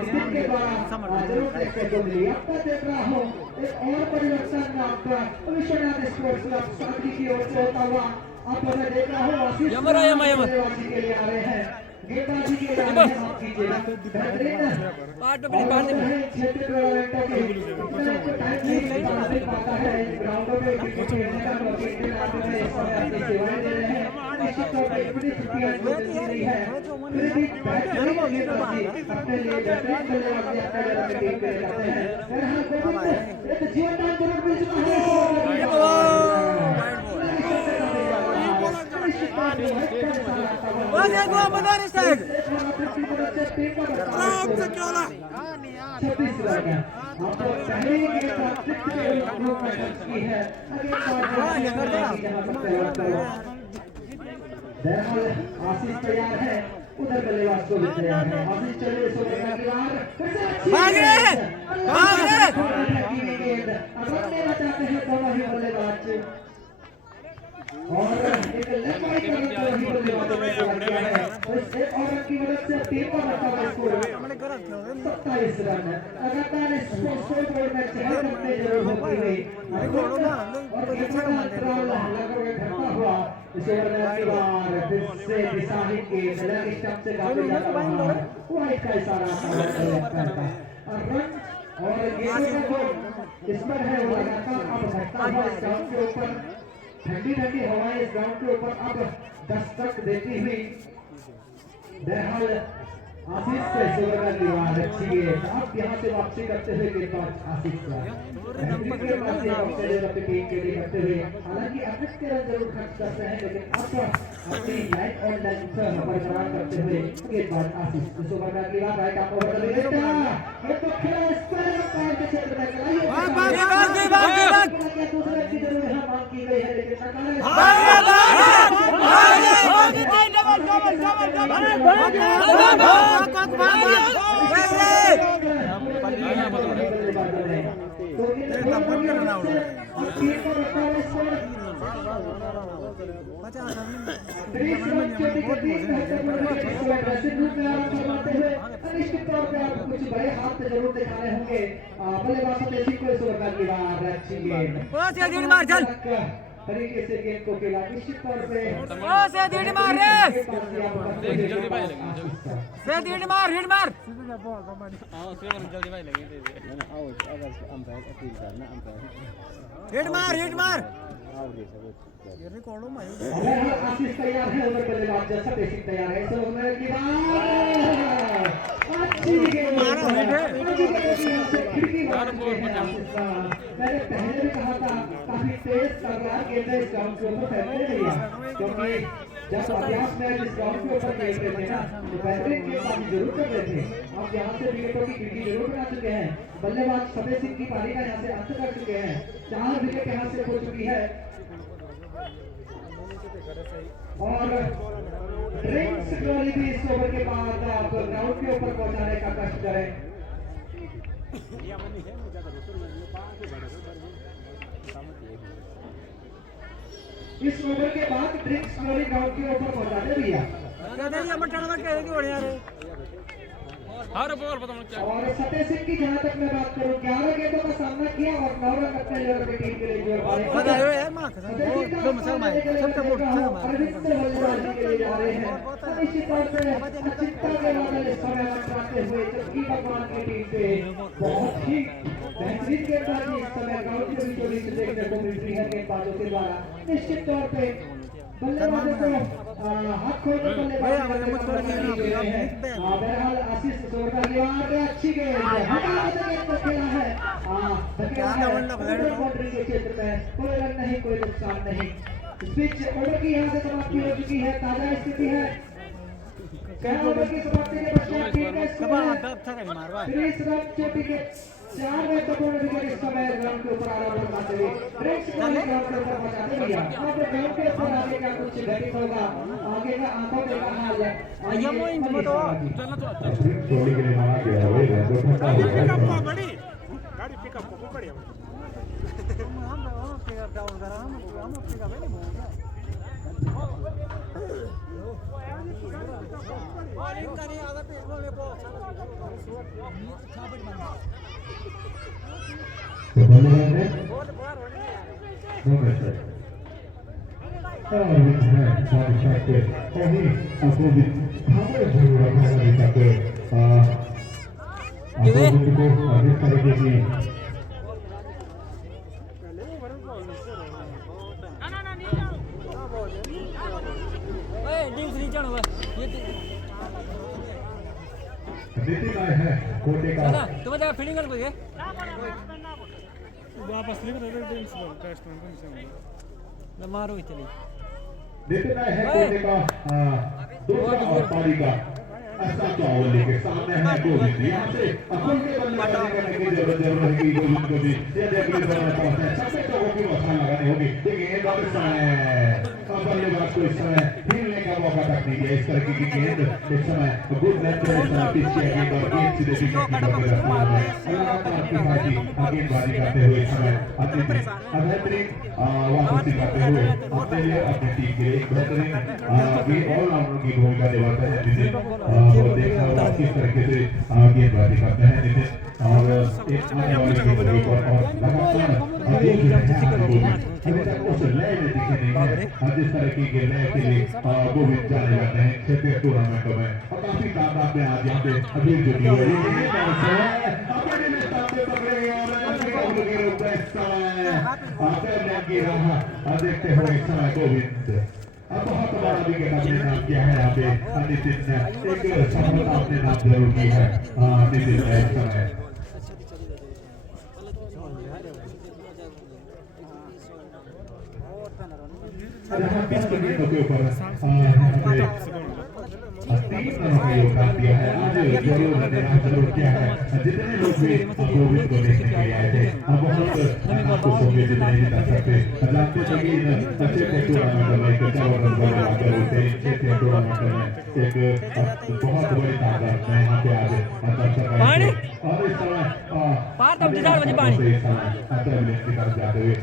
टीम के द्वारा जरूर देखने को मिली अब मैं देख रहा हूँ एक और परिवर्तन आपका विश्वनाथ स्पोर्ट्स क्लब साथी की ओर से होता हुआ अब मैं देख रहा हूँ आशीष गेंदबाजी के लिए आ रहे हैं गेंदबाजी के लिए आ रहे हैं आप कीजिएगा बेहतरीन पार्ट पे पार्ट क्षेत्र टूर्नामेंटों के टाइम नहीं पाता है ग्राउंडों में क्रिकेट खेलने का मौका में इस समय अपनी सेवाएं दे रहे हैं निश्चित तौर पर बड़ी छुट्टियां मिल रही है फिर भी बेहतरीन गेंदबाजी अपने लिए बेहतरीन बल्लेबाजी अपने लिए अपनी टीम के लिए करते हैं बहरहाल गोविंद एक जीवनदान जरूर मिल चुका है बस एक वो मदर साइड 26 रन है आप पहले गेंद अतिरिक्त के रूप में खर्च की है बहरहाल आशीष तैयार है उधर बल्लेबाज को भी तैयार है आशीष चले इस ओवर का दीवार भाग रहे गेंद अगर लेना चाहते हैं दोनों ही बल्लेबाज और एक लंबाई का ही बल्लेबाजों ने किया है उस एक और रन की मदद से टीम का बचा स्कोर 27 रन लगातार इस स्कोर बोर्ड में चहल करने जरूर होती हुई और घटता हुआ इस ओवर में अगली बार फिर से दिशाहीन के लेग स्टंप से काफी ज्यादा वाइड का इशारा करता और रन और गेंदों का इस पर है वो लगातार अब घटता हुआ इस ग्राउंड के ऊपर ठंडी ठंडी हवाएं इस ग्राउंड के ऊपर अब दस्तक देती हुई बहरहाल आशीष को इस ओवर का दीवार अच्छी है अब यहाँ से वापसी करते हुए गेंदबाज आशीष का गेंदबाजी अपनी टीम के लिए करते हुए हालांकि अतिरिक्त के रन जरूर खर्च करते हैं लेकिन अब अपनी लाइन और लेंथ बरकरार करते हुए गेंदबाज आशीष इस ओवर का दीवार राइट आप ओवर कर लेता ये तो खेला इस पर पैर के क्षेत्र में चलाइए दूसरे की जरूर है मांग की गई है लेकिन कुछ बड़े हाथ जरूर दिखाने होंगे बल्लेबाज देसी को इस ओवर की बार अच्छी गेंद मार चल तरीके से गेंद को खेला निश्चित तौर पे से दीड़ मार रे से दीड़ मार हिट मार हां से जल्दी भाई लगे आओ अगर अंपायर अपील करना अंपायर हिट मार ये रिकॉर्ड हो मायो आशीष तैयार है उधर बल्लेबाज जैसा बेसिक तैयार है इस ओवर की बार अच्छी गेंद मैंने पहले भी कहा था काफी तेज तर्रार गेंद है इस ग्राउंड के ऊपर फैलते नहीं है क्योंकि जब अभ्यास मैच इस ग्राउंड के ऊपर खेल रहे थे ना तो बेहतरीन गेंदबाजी जरूर कर रहे थे अब यहाँ से विकेटों की गिनती जरूर बना चुके हैं बल्लेबाज फतेह सिंह की पारी का यहाँ से अंत कर चुके हैं 4 विकेट यहाँ से खो चुकी है और ड्रिंक्स ट्रॉली भी इस ओवर के बाद आप ग्राउंड के ऊपर पहुंचाने का कष्ट करें इस ओवर के बाद ड्रिंक्स ट्रॉली ग्राउंड के ऊपर पहुंचाने भैया कहते हैं ये मटन में कह रही बढ़िया रे हर बॉल बताओ क्या और सतेज सिंह की जहां तक मैं बात करूं 11 गेंदों का सामना किया और 9 रन अपने लेवल पे टीम के लिए जोड़ पाए। पता है यार मां का वो दो मसल मार सबका बोल अरविंद बल्लेबाजी के लिए जा रहे हैं। निश्चित तौर से चिंता के बादल इस समय मंडराते हुए चक्की भगवान की टीम पे बहुत ही बेहतरीन गेंदबाजी इस समय ग्राउंड के बीचों बीच देखने को मिल रही है गेंदबाजों के द्वारा। निश्चित तौर पे बल्लेबाजों को हाथ खोलकर बल्लेबाजी बहरहाल आशीष जोरदार गेंद अच्छी गेंद गेंद को खेला है बाउंड्री के क्षेत्र में कोई रन नहीं कोई नुकसान नहीं। स्विच ओवर की यहाँ से समाप्ति हो चुकी है। ताजा स्थिति है क्या ओवर की समाप्ति के पश्चात टीम का स्कोर 30 रन चोटी के 4 महत्वपूर्ण विकेट इस समय ग्राउंड के ऊपर आराम बनाते हुए ग्राउंड के ऊपर पहुंचाते दिया। अब ग्राउंड के ऊपर आगे क्या कुछ घटित होगा आगे का आंखों के हाल है। छोड़ने के लिए मना किया है भाई बड़ी गाड़ी पिकअप को बढ़िया कोटे का तो बता फील्डिंग कर कोई वापस लिख रहे थे टेस्ट में मारो चली देते है कोटे का दूसरा और पारी का ऐसा चावल लेके सामने है गोविंद। यहाँ से अकुल के बल्लेबाजी करने की जरूरत रहेगी गोविंद को भी। ये देखिए दोनों तरफ है सबसे चौकों की मसाला लगानी होगी। देखिए ये बात इस समय बल्लेबाज को इस समय हिलने का मौका तक नहीं दिया। इस तरह की गेंद इस समय गुड लेंथ में पिच किया गया और गेंद सीधे विकेट की तरफ लगातार किफायती गेंदबाजी करते हुए इस समय अपनी बेहतरीन वापसी करते हुए अपने लिए अपनी टीम के लिए एक बेहतरीन ऑलराउंडर की भूमिका निभाते हैं नितिन। और देखना होगा किस तरीके से गेंदबाजी करते हैं नितिन और एक आने वाले गेंद और लगातार अभी तक उस लय में दिखे नहीं है जिस तरह की गेंद के लिए गोविंद जाने जाते हैं क्षेत्रीय टूर्नामेंटों में और काफी तादाद में आज यहाँ पे अभी जुटी हुई है। देखते हुए इस समय गोविंद अब बहुत बड़ा विकेट अपने नाम किया है यहाँ पे नितिन ने एक सफलता अपने नाम जरूर की है नितिन ने इस समय के ऊपर 3 रनों का योगदान दिया है। आज जरूर किया है जितने लोग भी गोविंद को देखने के लिए आए थे बहुत खुश होंगे जितने भी दर्शक थे। जानते थे कि क्षेत्रीय टूर्नामेंट में एक टूर्नामेंट में एक बहुत बड़ी तादाद में यहाँ पे आज दर्शक और इस समय अंतर्विलेन की तरफ जाते हुए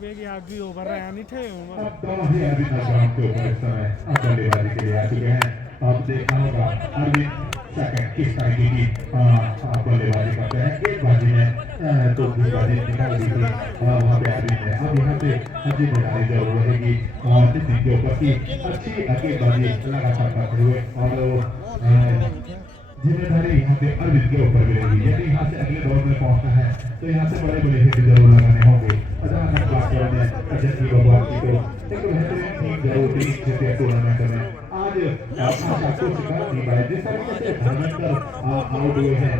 बेगी आगे ओवर रहा नहीं थे अब दोनों ही अरविंद ग्राउंड के ऊपर इस समय बल्लेबाजी के लिए आ चुके हैं। अब देखना होगा अरविंद सेकंड किस तरह की बल्लेबाजी करते हैं। गेंदबाजी में तो गेंदबाजी निकाल दी थी वहाँ पे अरविंद ने। अब यहाँ पे जिम्मेदारी जरूर रहेगी नितिन के ऊपर की अच्छी गेंदबाजी लगातार करते हुए और जिम्मेदारी यहाँ पे अरविंद के ऊपर मिलेगी। यदि यहाँ से अगले दौर में पहुंचना है तो यहाँ से बड़े बड़े हिट जरूर लगाने होंगे। जहाँ तक बात करें चक्की भगवान की तो एक बेहतरीन टीम जरूर थी क्षेत्रीय टूर्नामेंट में। आज आशा कुछ कर नहीं पाए जिस तरीके से धर्मेंद्र आउट हुए हैं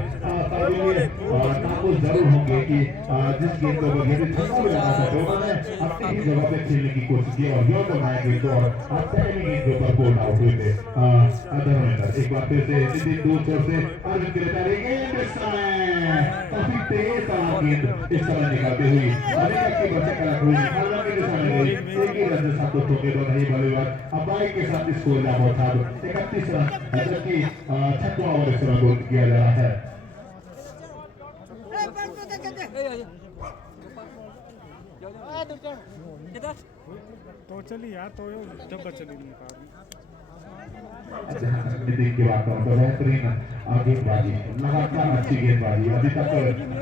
नाखुश जरूर होंगे कि जिस गेंद को यदि छक्का भी लगा सके उन्होंने अपनी ही जगह पे खेलने की कोशिश की और यो बनाया गेंद को और पहली गेंद के ऊपर बोल्ड आउट हुए थे धर्मेंद्र। एक बार फिर से नितिन दूर छोर से अर्जुन के लिए गेंद इस समय काफी तेज गेंद इस समय निकालते हुई की बच्चे कलक हुई हालांकि जो समय गई एक ही रन से संतुष्ट होकर दोनों ही बल्लेबाज अब बाइक के साथ स्कोर जा पहुंचा 31 रन जबकि 6वां ओवर इस रन गोल किया जा रहा है। तो चली यार तो जब चली नहीं नितिन की बात करूं तो बेहतरीन गेंदबाजी, लगातार अच्छी गेंदबाजी, अभी तक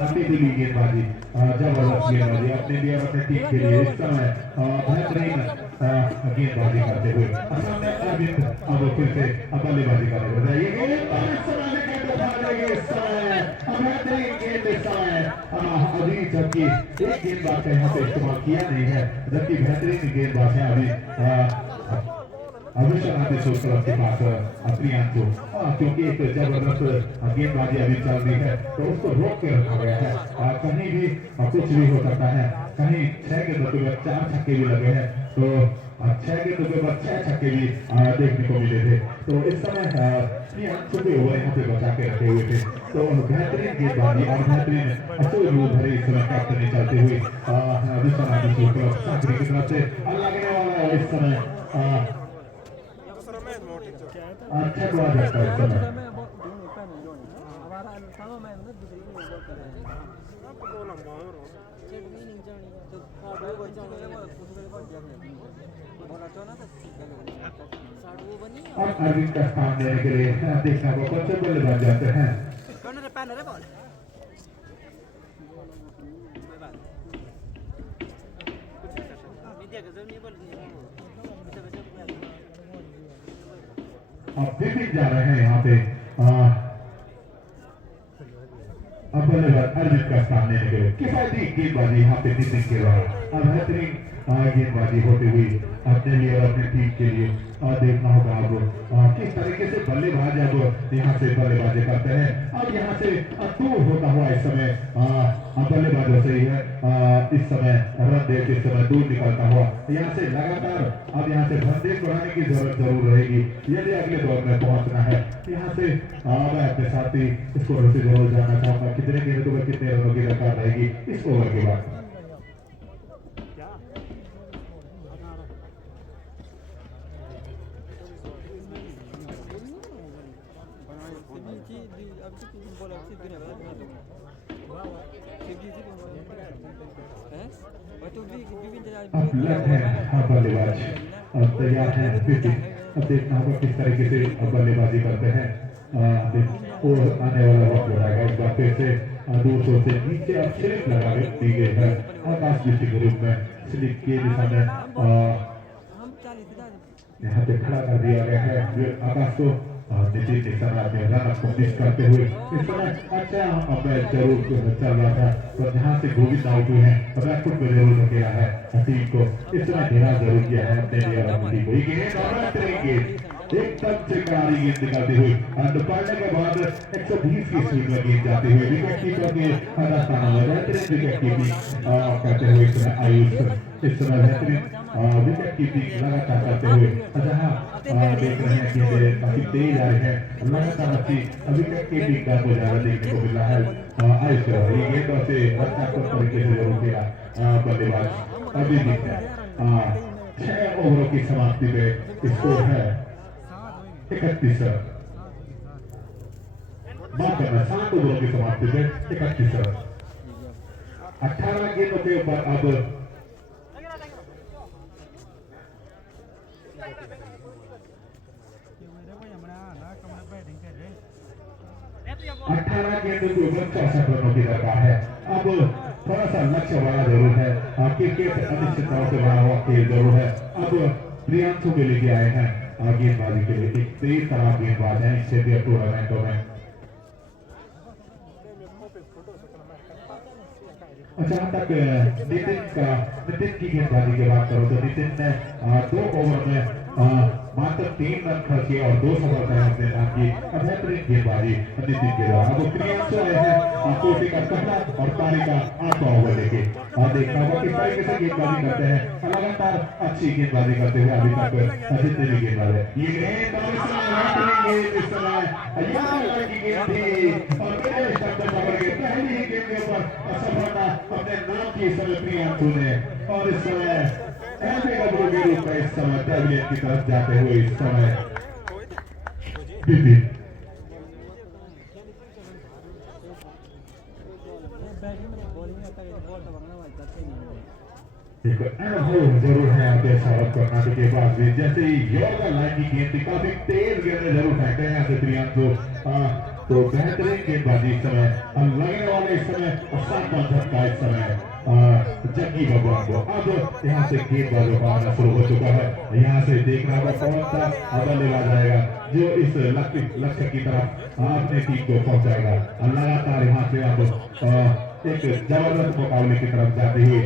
अपनी दिली गेंदबाजी, जबरदस्त गेंदबाजी अपने लिए और अपने टीम के लिए इस समय बेहतरीन गेंदबाजी करते हुए सामने अरविंद अब फिर से बल्लेबाजी करने लग रहे हैं। बेहतरीन गेंद इस समय अभी जबकि एक गेंदबाज का यहाँ पे इस्तेमाल किया नहीं है, जबकि बेहतरीन गेंदबाज है अभी अविश्वनाथ क्लब के पास प्रियांशु, क्योंकि एक जबरदस्त गेंदबाजी अभी चल रही है तो उसको रोक के रखा गया है। कहीं भी कुछ भी हो सकता है, कहीं 6 गेंदों के बाद 4 छक्के भी लगे हैं तो 6 गेंदों के बाद 6 छक्के भी देखने को मिले थे। तो इस समय प्रियांशु के ओवर यहाँ पे बचा के रखे हुए थे। तो बेहतरीन गेंदबाजी और बेहतरीन रूप भरे इस समय कैप्टन चलते हुए विश्वनाथ क्लब सांकरी की तरफ से लगने वाला है इस समय अच्छा हुआ जाता है समय। और अरविंद का स्थान लेने के लिए देखना को कौन से बल्लेबाज जाते हैं। अब बिपिन जा रहे हैं यहाँ पे अब बल्लेबाज अरविंद का स्थान लेने के लिए किफायती गेंदबाजी यहाँ पे बिपिन के द्वारा बेहतरीन गेंदबाजी होते हुई अपने लिए और अपनी टीम के लिए देखना होगा अब किस तरीके से बल्लेबाज अब यहाँ से बल्लेबाजी करते हैं। अब यहाँ से दूर होता हुआ इस समय बल्लेबाजों से ही है इस समय रन देते इस समय दूर निकलता हुआ यहाँ से लगातार अब यहाँ से बंदेज बढ़ाने की जरूरत जरूर रहेगी यदि अगले दौर में पहुंचना है। यहाँ से मैं अपने साथी स्कोर से जरूर जानना चाहूंगा कितने गेंदों में कितने रनों की दरकार रहेगी इस ओवर के बाद। अब लग है बल्लेबाज अब तैयार है बिपिन। अब देखना होगा किस तरीके से बल्लेबाजी करते हैं और आने वाला वक्त लगाएगा। इस बार फिर से 200 से नीचे अब स्लिप लगा दी गई है आकाश दृष्टि के रूप में। स्लिप के दिशा में यहाँ पे खड़ा कर दिया गया है आकाश को। नितिन इस समय अपने रन को मिस करते हुए इस समय अच्छा मैच जरूर चल रहा था तो जहाँ से गोविंद आउट हुए हैं बैकफुट में जरूर किया है टीम को इस समय घेरा जरूर किया है अपने लिए एकदम से करारी गेंद निकालते हुए पड़ने के बाद 120 की स्पीड में गेंद जाते हुए विकेट कीपर के बेहतरीन विकेट कीपिंग करते हुए इस समय आयुष इस समय बेहतरीन विकेट कीपिंग लगातार करते हुए जहाँ देख रहे हैं कि काफी तेज आ रहे हैं लगातार अच्छी विकेट कीपिंग का मुजाहरा देखने को मिल रहा है आयुष ये गेंदों से रचनात्मक तरीके से जरूर किया बल्लेबाज अभी भी 6 ओवरों की समाप्ति में स्कोर है 31 रन। माफ करना 7 ओवरों की समाप्ति में 31 रन। 18 गेंदों के ऊपर अब 18 गेंदों के ऊपर 64 रनों की दरकार है। अब थोड़ा सा लक्ष्य बड़ा जरूर है क्रिकेट अनिश्चितताओं से बड़ा हुआ खेल जरूर है। अब प्रियांशु के लेके आए हैं गेंदबाजी के लिए एक तेज तरह गेंदबाज है इस क्षेत्रीय टूर्नामेंटों में। जहाँ तक नितिन की गेंदबाजी की बात करो तो नितिन ने 2 ओवर में मात्र 3 रन खर्च किए और 2 सफलताएं अपने नाम की बेहतरीन गेंदबाजी नितिन के द्वारा। अब प्रियांशु आए हैं कोटी का पहला और तारी का 8वां ओवर लेके और देखना होगा किस तरीके से गेंदबाजी करते हैं लगातार अच्छी गेंदबाजी करते हुए अभी तक जितने भी गेंदबाज है ये गेंद इस समय की गेंद थी और पहली ही गेंद के ऊपर सफलता अपने नाम की इस समय प्रियांशु ने और इस समय एमपी के रूप में इस समय पैविलियन की तरफ जाते हुए इस समय बिपिन एक अनुभव जरूर है यहाँ पे सौरभ कर्नाटक के पास भी। जैसे ही योगा लाइन की गेंद थी, काफी तेज गेंद में जरूर फेंकते हैं यहाँ से प्रियांशु। तो बेहतरीन गेंदबाजी इस समय लगने वाले इस समय और 7 झटका इस समय जग्गी भगवान को। अब यहाँ से गेंदबाजों का आना शुरू हो चुका है। यहाँ से देखना होगा कौन सा बल्लेबाज आएगा जो इस लक्ष्य की तरफ अपने टीम को पहुंचाएगा। लगातार यहाँ से अब एक जबरदस्त मुकाबले की तरफ जाते हुए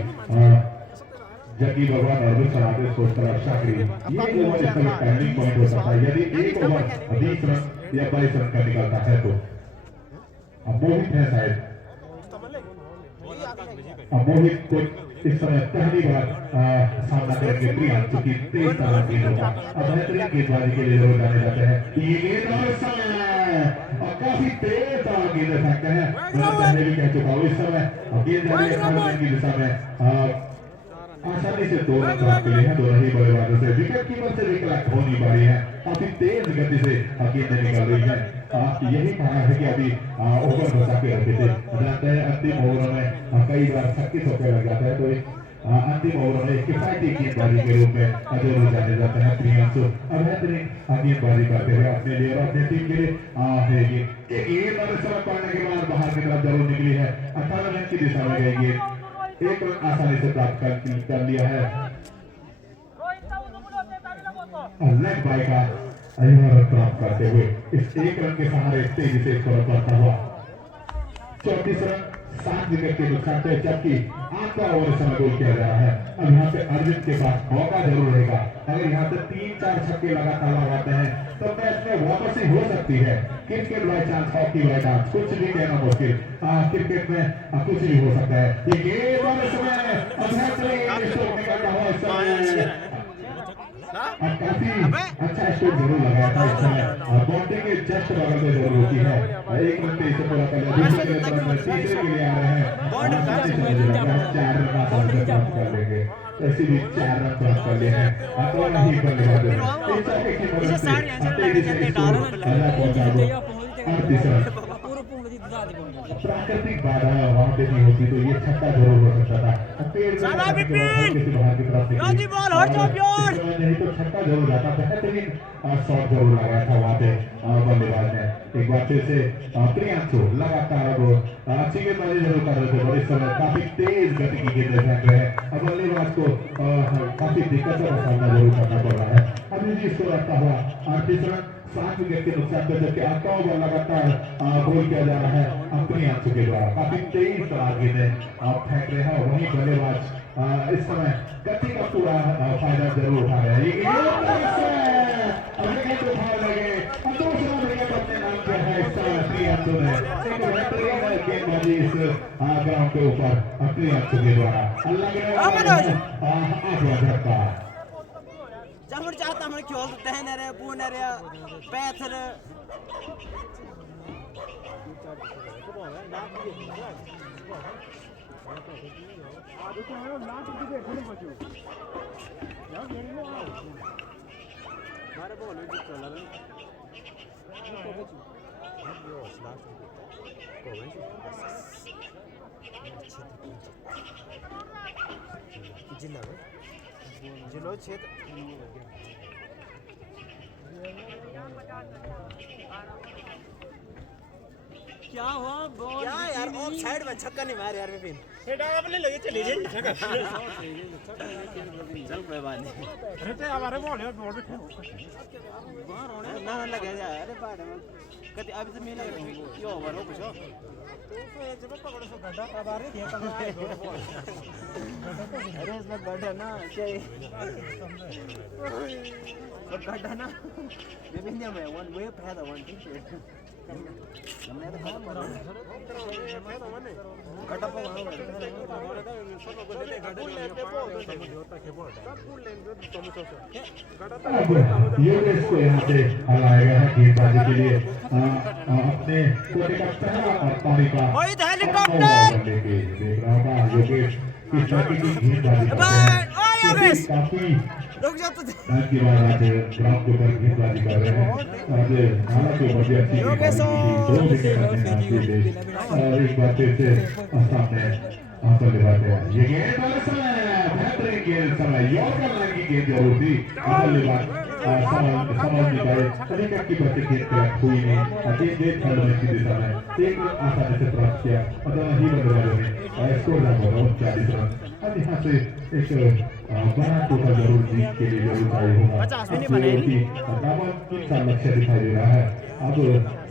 जग्गी भगवान और विश्व राजेश को शाकरी ये ओवर इस समय टर्निंग पॉइंट हो सकता है। यदि एक ओवर 20 रन या 22 रन का निकलता है तो अब मोहित है शायद, अब मोहित को इस समय पहली बार सामना करेंगे प्रियांशु की तेज तरह गेंद होगा। अब बेहतरीन गेंदबाजी के लिए लोग जाने जाते हैं। ये गेंद और समय और काफी तेज तरह गेंद फेंकते हैं। मैं पहले भी कह चुका हूँ इस समय गेंद जाने की दिशा में आसानी से 2 रन प्राप्त किए हैं दोनों ही बल्लेबाजों से। विकेट कीपर से भी कलेक्ट हो नहीं पा रही है, काफी तेज गति से गेंदें निकल रही है। यही कारण है कि अभी ओवर बचा के रखे थे। जानते हैं अंतिम ओवरों में कई बार 36 होकर लग जाता है, तो अंतिम ओवरों में किफायती गेंदबाजी के रूप में जरूर जाने जाते हैं प्रियांशु। अब बेहतरीन गेंदबाजी करते हुए अपने लिए और अपने टीम के लिए एक गेंद पड़ने के बाद बाहर की तरफ जरूर निकली है। 18 रन की दिशा में गई गेंद, 1 रन आसानी से प्राप्त कर लिया है। लेग बाय का रन प्राप्त करते हुए इस 1 रन के सहारे तेजी से स्कोर करता हुआ 34 रन 7 विकेट के नुकसान से, जबकि 8वां ओवर समय गोल किया जा रहा है। अब यहाँ पे अर्जुन के पास मौका जरूर रहेगा। अगर यहाँ से 3-4 छक्के लगातार लगाते हैं तो मैच में वापसी हो सकती है। Cricket by chance, hockey by chance, कुछ भी कहना मुश्किल। क्रिकेट में कुछ भी हो सकता है। ये गेंद और समय काफी अच्छा स्ट्रोक जरूर लगाया था इस समय। बाउंड्री के जस्ट बगल में जरूर होती है। 1 रन पे इसे पूरा कर लिया। दूसरे तरफ में तीसरे के लिए आ रहे हैं 4 रन प्राप्त कर लेंगे। ऐसे भी 4 रन प्राप्त कर लिए हैं। दोनों ही बल्लेबाजों प्राकृतिक बाधा वहां पे नहीं होती तो ये छक्का जरूर हो सकता था। पेड़ बाहर की तरफ नहीं तो छक्का जरूर जाता। बेहतरीन शॉट जरूर लगाया था वहां पे बल्लेबाज ने। एक बार फिर से प्रियांशु लगातार अब अच्छी गेंदबाजी जरूर कर रहे थे और इस समय काफी तेज गति की गेंदें फेंक रहे हैं। अब बल्लेबाज को काफी दिक्कतों का सामना जरूर करना पड़ रहा है। अभी भी इसको रखता हुआ 38 रन 7 विकेट के नुकसान पर, जबकि 8 ओवर लगातार गोल किया जा रहा है प्रियांशु के द्वारा। काफी तेज तरह गेंदें फेंक रहे हैं। वहीं बल्लेबाज इस समय गति का पूरा फायदा जरूर उठा रहे हैं। गेंदबाजी इस ग्राउंड के ऊपर प्रियांशु के द्वारा झटका जबर चाहता मैं खेल तहने रे पूने रे पैथर मारे बोल चला जिला क्षेत्र क्या हुआ बॉल क्या यार ऑफ साइड में छक्का नहीं मार यार विपिन ये डागा अपने लगे चले जाए छक्का चल कोई बात नहीं अरे तो हमारे बॉल है बॉल पे बाहर होने ना ना लगे जा अरे बात में कति अभी तो मेरा क्यों ओवर हो कुछ तो जब पकड़ो सो गड्ढा अबारे दिया कमा अरे इसमें गड्ढा ना चाहिए गड्ढा ना विभिन्न में वन वे पे था वन टीचर हमने तो काम करा गड्ढा पर यूएस को यहाँ पे हराया गया है गेंदबाजी के लिए अपने कोटे का पहला और पारी का हेलीकॉप्टर देख रहा होगा योगेश किस तरह की गेंदबाजी करते हैं। काफी की बात आज ग्राउंड के ऊपर गेंदबाजी कर रहे हैं। आज हालांकि बढ़िया अच्छी दो विकेट और एक बार फिर से सामने बल्लेबाज है। ये गेंद बेहतरीन गेंद समय यॉर्कर लाइन की गेंद जरूर थी बल्लेबाज समझ निकाले विकेट की बची गेंद कलेक्ट हुई नहीं गेंद थर्ड मैच की दिशा में एक आसानी से प्राप्त किया और ही बल्लेबाजों ने स्कोर लगाया 40 रन। अब यहाँ से एक बड़ा टोटल जरूर जीत के लिए जरूर चाहिए होगा 3 लक्ष्य दिखाई दे रहा है। अब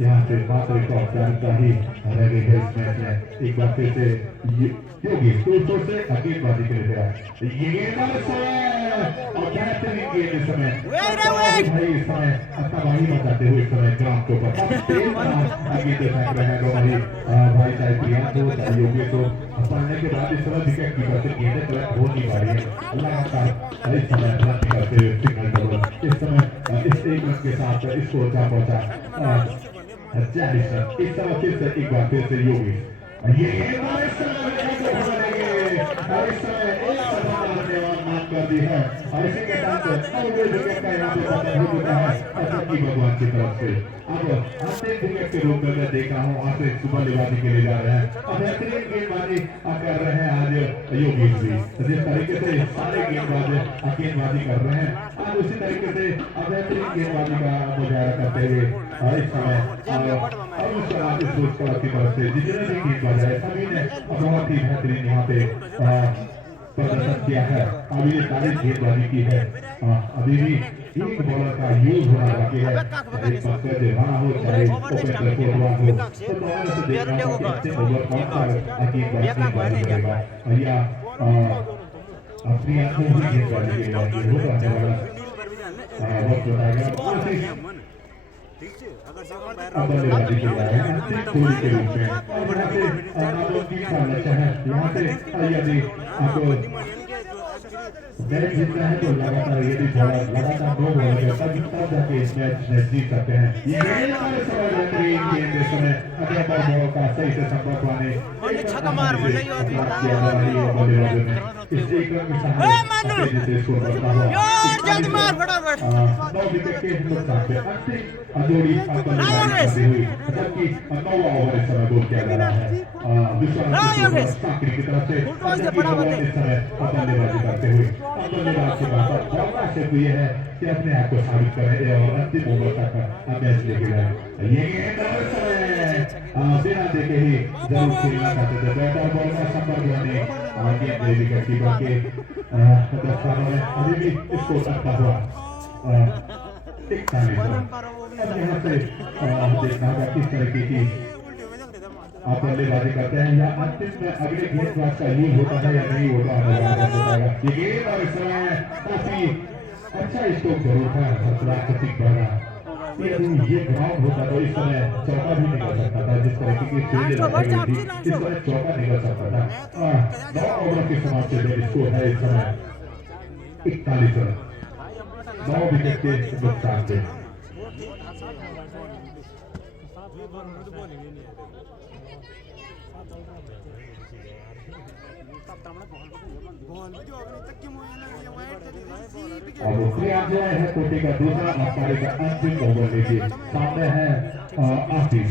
यहाँ से मात्र एक औपचारिकता ही रह गई है इस मैच में। एक बार फिर से योगी दूर से गेंदबाजी के लिए गया ये गेंदबाज और बेहतरीन गेंद इस समय भाई इस समय तबाही मचाते हुए इस समय ग्राउंड के ऊपर आगे फेंक रहे हैं भाई चाहे प्रियांक हो चाहे योगी को पढ़ने के बाद इस समय विकेट कीपर से गेंदें कलेक्ट हो नहीं पा रही है लगातार इस समय रन करते हुए सिंगल डबल इस समय इस एक रन के साथ स्कोर का पहुंचा 40 रन। इस समय फिर से एक बार फिर से योगी ये कर दी है और इसी के साथ विकेट का यहाँ पे पतन हो चुका है अशोकी भगवान की तरफ से। अब अंतिम विकेट के रूप में मैं देख रहा हूँ आज से बल्लेबाजी के लिए जा रहे हैं और बेहतरीन गेंदबाजी कर रहे हैं आज योगी भी जिस तरीके से सारे गेंदबाज गेंदबाजी कर रहे हैं आज उसी तरीके से बेहतरीन गेंदबाजी का मुजाहरा करते हुए इस समय की तरफ से जितने भी गेंदबाज है सभी ने बहुत ही बेहतरीन यहाँ पे प्रदर्शन किया है। अभी ये 40 गेंदबाजी की है अभी भी एक बॉलर का यूज होना बाकी है चाहे पंकज राणा हो चाहे उपेंद्र कोटवाल हो तो दोनों से देखना होगा कि ओवर कौन सा गेंदबाजी करेगा या अपनी आंखों की गेंदबाजी के लिए वो आने वाला वक्त बताएगा अब बल्लेबाजी की जा रही है अंतिम टोली के रूप में और यहाँ से आपको 3 साल अच्छा है यहाँ से यदि आपको मैच जीतना है तो लगातार यदि लगातार 2 बॉल है तब जाके इस मैच जीत सकते हैं। ये हमारे समय गेंद इस समय अगले बॉल का सही से संपर्क पाने छक्का मार इस एक रन के सामने जिसे स्कोर करता हुआ यार जल्दी मार फटाफट 9 विकेट के नुकसान पे अंतिम जोड़ी बल्लेबाजी हुई जबकि 9वां ओवर इस समय गोल किया जा रहा है विश्वास साकरी की तरफ से इस समय बल्लेबाजी करते हुए बल्लेबाज के पास बड़ा शेप ये है कि अपने आप को साबित करें और अंतिम ओवर तक मैच लेके जाए। ये गेंद बिना देखे ही जरूर खेलना चाहते थे बैटर बॉल का संपर्क होने गेंद विकेट कीपर के दस्तानों में अभी भी इसको रखता हुआ 41 रन। अब यहाँ से देखना होगा किस तरीके की आप बल्लेबाजी करते हैं या अंतिम में अगले गेंदबाज का यूज होता है या नहीं होता है। ये गेंद और इस समय काफी अच्छा स्ट्रोक जरूर था प्रतीक बना ये ग्राउंड होता तो इस समय चौका भी निकल सकता था जिस तरीके की फील्ड लगाई गई थी इस समय चौका निकल सकता था। 9 ओवर के समाप्ति में स्कोर है इस समय 41 रन 9 विकेट के नुकसान से। अब प्रियांक है कोटे का दूसरा अंपायर का अंतिम ओवर लीजिए सामने है आशीष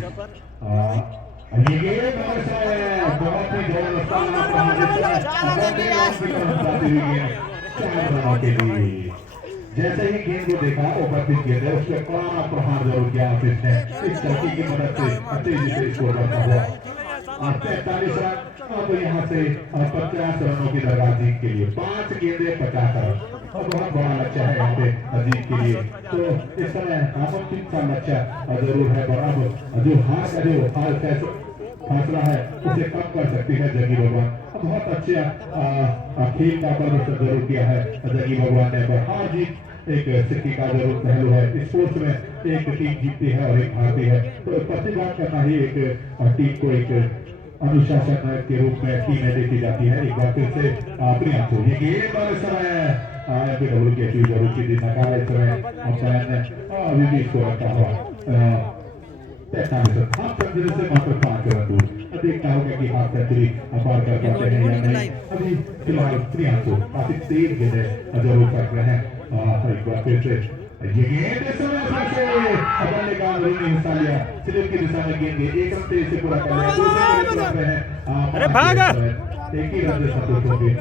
ये गेंद बहुत ही जैसे ही गेंद को देखा उपस्थित गेंद है उसके कड़ा प्रहार जरूर किया आशीष ने इस तरकीब की मदद से तेजी से स्कोर करता हुआ 43 रन। अब यहाँ से 50 रनों की दरगाह के लिए 5 गेंदे 50 रन और बहुत बड़ा लक्ष्य है यहाँ पे अजीत के लिए। तो इस समय नामांकित का लक्ष्य जरूर है बराबर जो हार फैसला है उसे कम कर सकती है जगी भगवान। बहुत अच्छा खेल का प्रदर्शन जरूर किया है जगी भगवान ने पर हार जीत एक सिक्की का जरूर पहलू है। स्पोर्ट्स में एक टीम जीतती है और एक हारती है तो प्रतिभाग करना ही एक टीम को एक अनुशासन के रूप में टीमें देखी जाती है। एक बार फिर से प्रियांक ये गेंद और समय एमपीडब्ल्यू के जरूर की नकार इस समय अंपायर ने अभी भी इसको रखा हुआ 43 रन हाफ सेंचुरी से मात्र 5 रन दूर। देखना होगा कि हाफ सेंचुरी पार कर पाते हैं या नहीं। अभी फिलहाल प्रियांक को काफी तेज गेंदें जरूर कर रहे हैं। एक बार फिर से ये गेंद इस समय फिर से अपने काम ने हिस्सा लिया स्लिप की दिशा में गेंद एक रन तेज से पूरा कर लिया दूसरे रन हैं। अरे भाग एक ही रन से संतुष्ट हो गए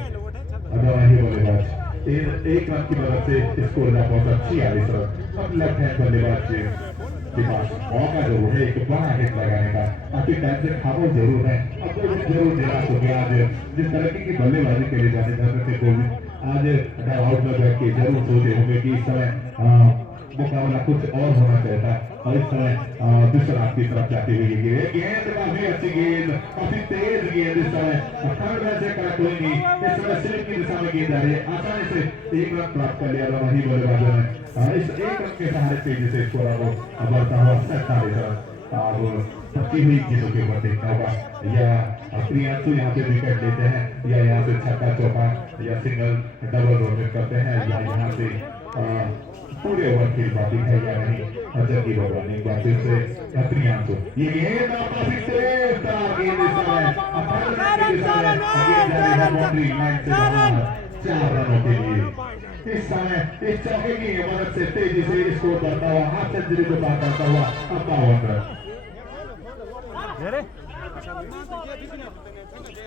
अदावाही बल्लेबाज एक रन की मदद से स्कोर ना पहुंचा 46 रन। अब लेफ्ट हैंड बल्लेबाज के पास मौका जरूर है एक बड़ा हिट लगाने का, काफी टाइम से खामोश जरूर है, अब तो जरूर निराश हो गया। आज जिस तरह की बल्लेबाजी के लिए जाने जाते थे कोविड, आज डर आउट में बैठ के जरूर सोचे होंगे कि इस समय मुकाबला कुछ और होना चाहता और इस समय विश्वनाथ की तरफ जाती हुई गेंद काफी अच्छी गेंद, काफी तेज गेंद इस समय थर्ड मैच से करा कोई नहीं, इस समय स्लिप की दिशा में गेंद आ रही है, आसानी से एक रन प्राप्त कर लिया वही बल्लेबाजों ने इस एक रन के सहारे तेजी से स्कोर को बढ़ता हुआ 47 रन। और पक्की हुई गेंदों के ऊपर देखना होगा या प्रियांशु यहाँ पे विकेट लेते हैं या यहाँ से छक्का चौका या सिंगल डबल रोटेट करते हैं या यहाँ से पूरे ओवर खेल पाती है या नहीं। जबकि भगवान एक बार फिर से प्रियांशु ये गेंद काफी तेज गेंद इस समय 4 रनों के लिए इस समय इस चौके की मदद से तेजी से स्कोर करता हुआ हाफ सेंचुरी को पार करता हुआ 52 रन।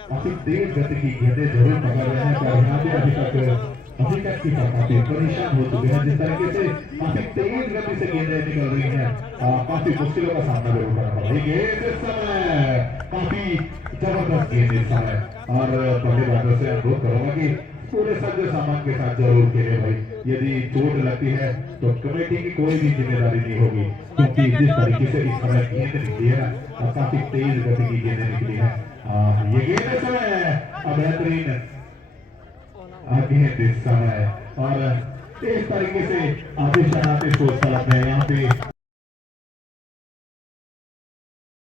काफी तेज गति की गेंदें जरूर पकड़ रहे हैं पर यहाँ पे अभी तक की काफी परेशान हो चुके हैं। जिस तरीके से काफी तेज गति से गेंदें निकल रही हैं, काफी मुश्किलों का सामना जरूर करना पड़ा। गेंद इस समय काफी जबरदस्त गेंद इस समय और बल्लेबाजों से अनुरोध करूंगा कि पूरे सज्ज सामान के साथ जरूर खेले भाई, यदि चोट लगती है तो कमेटी की कोई भी जिम्मेदारी नहीं होगी, क्योंकि जिस तरीके से इस समय गेंद निकली है ना काफी तेज गति की गेंदें निकली है। ये गेंद इस समय बेहतरीन गेंद इस समय और इस तरीके से आदिश सोच सकते हैं यहाँ पे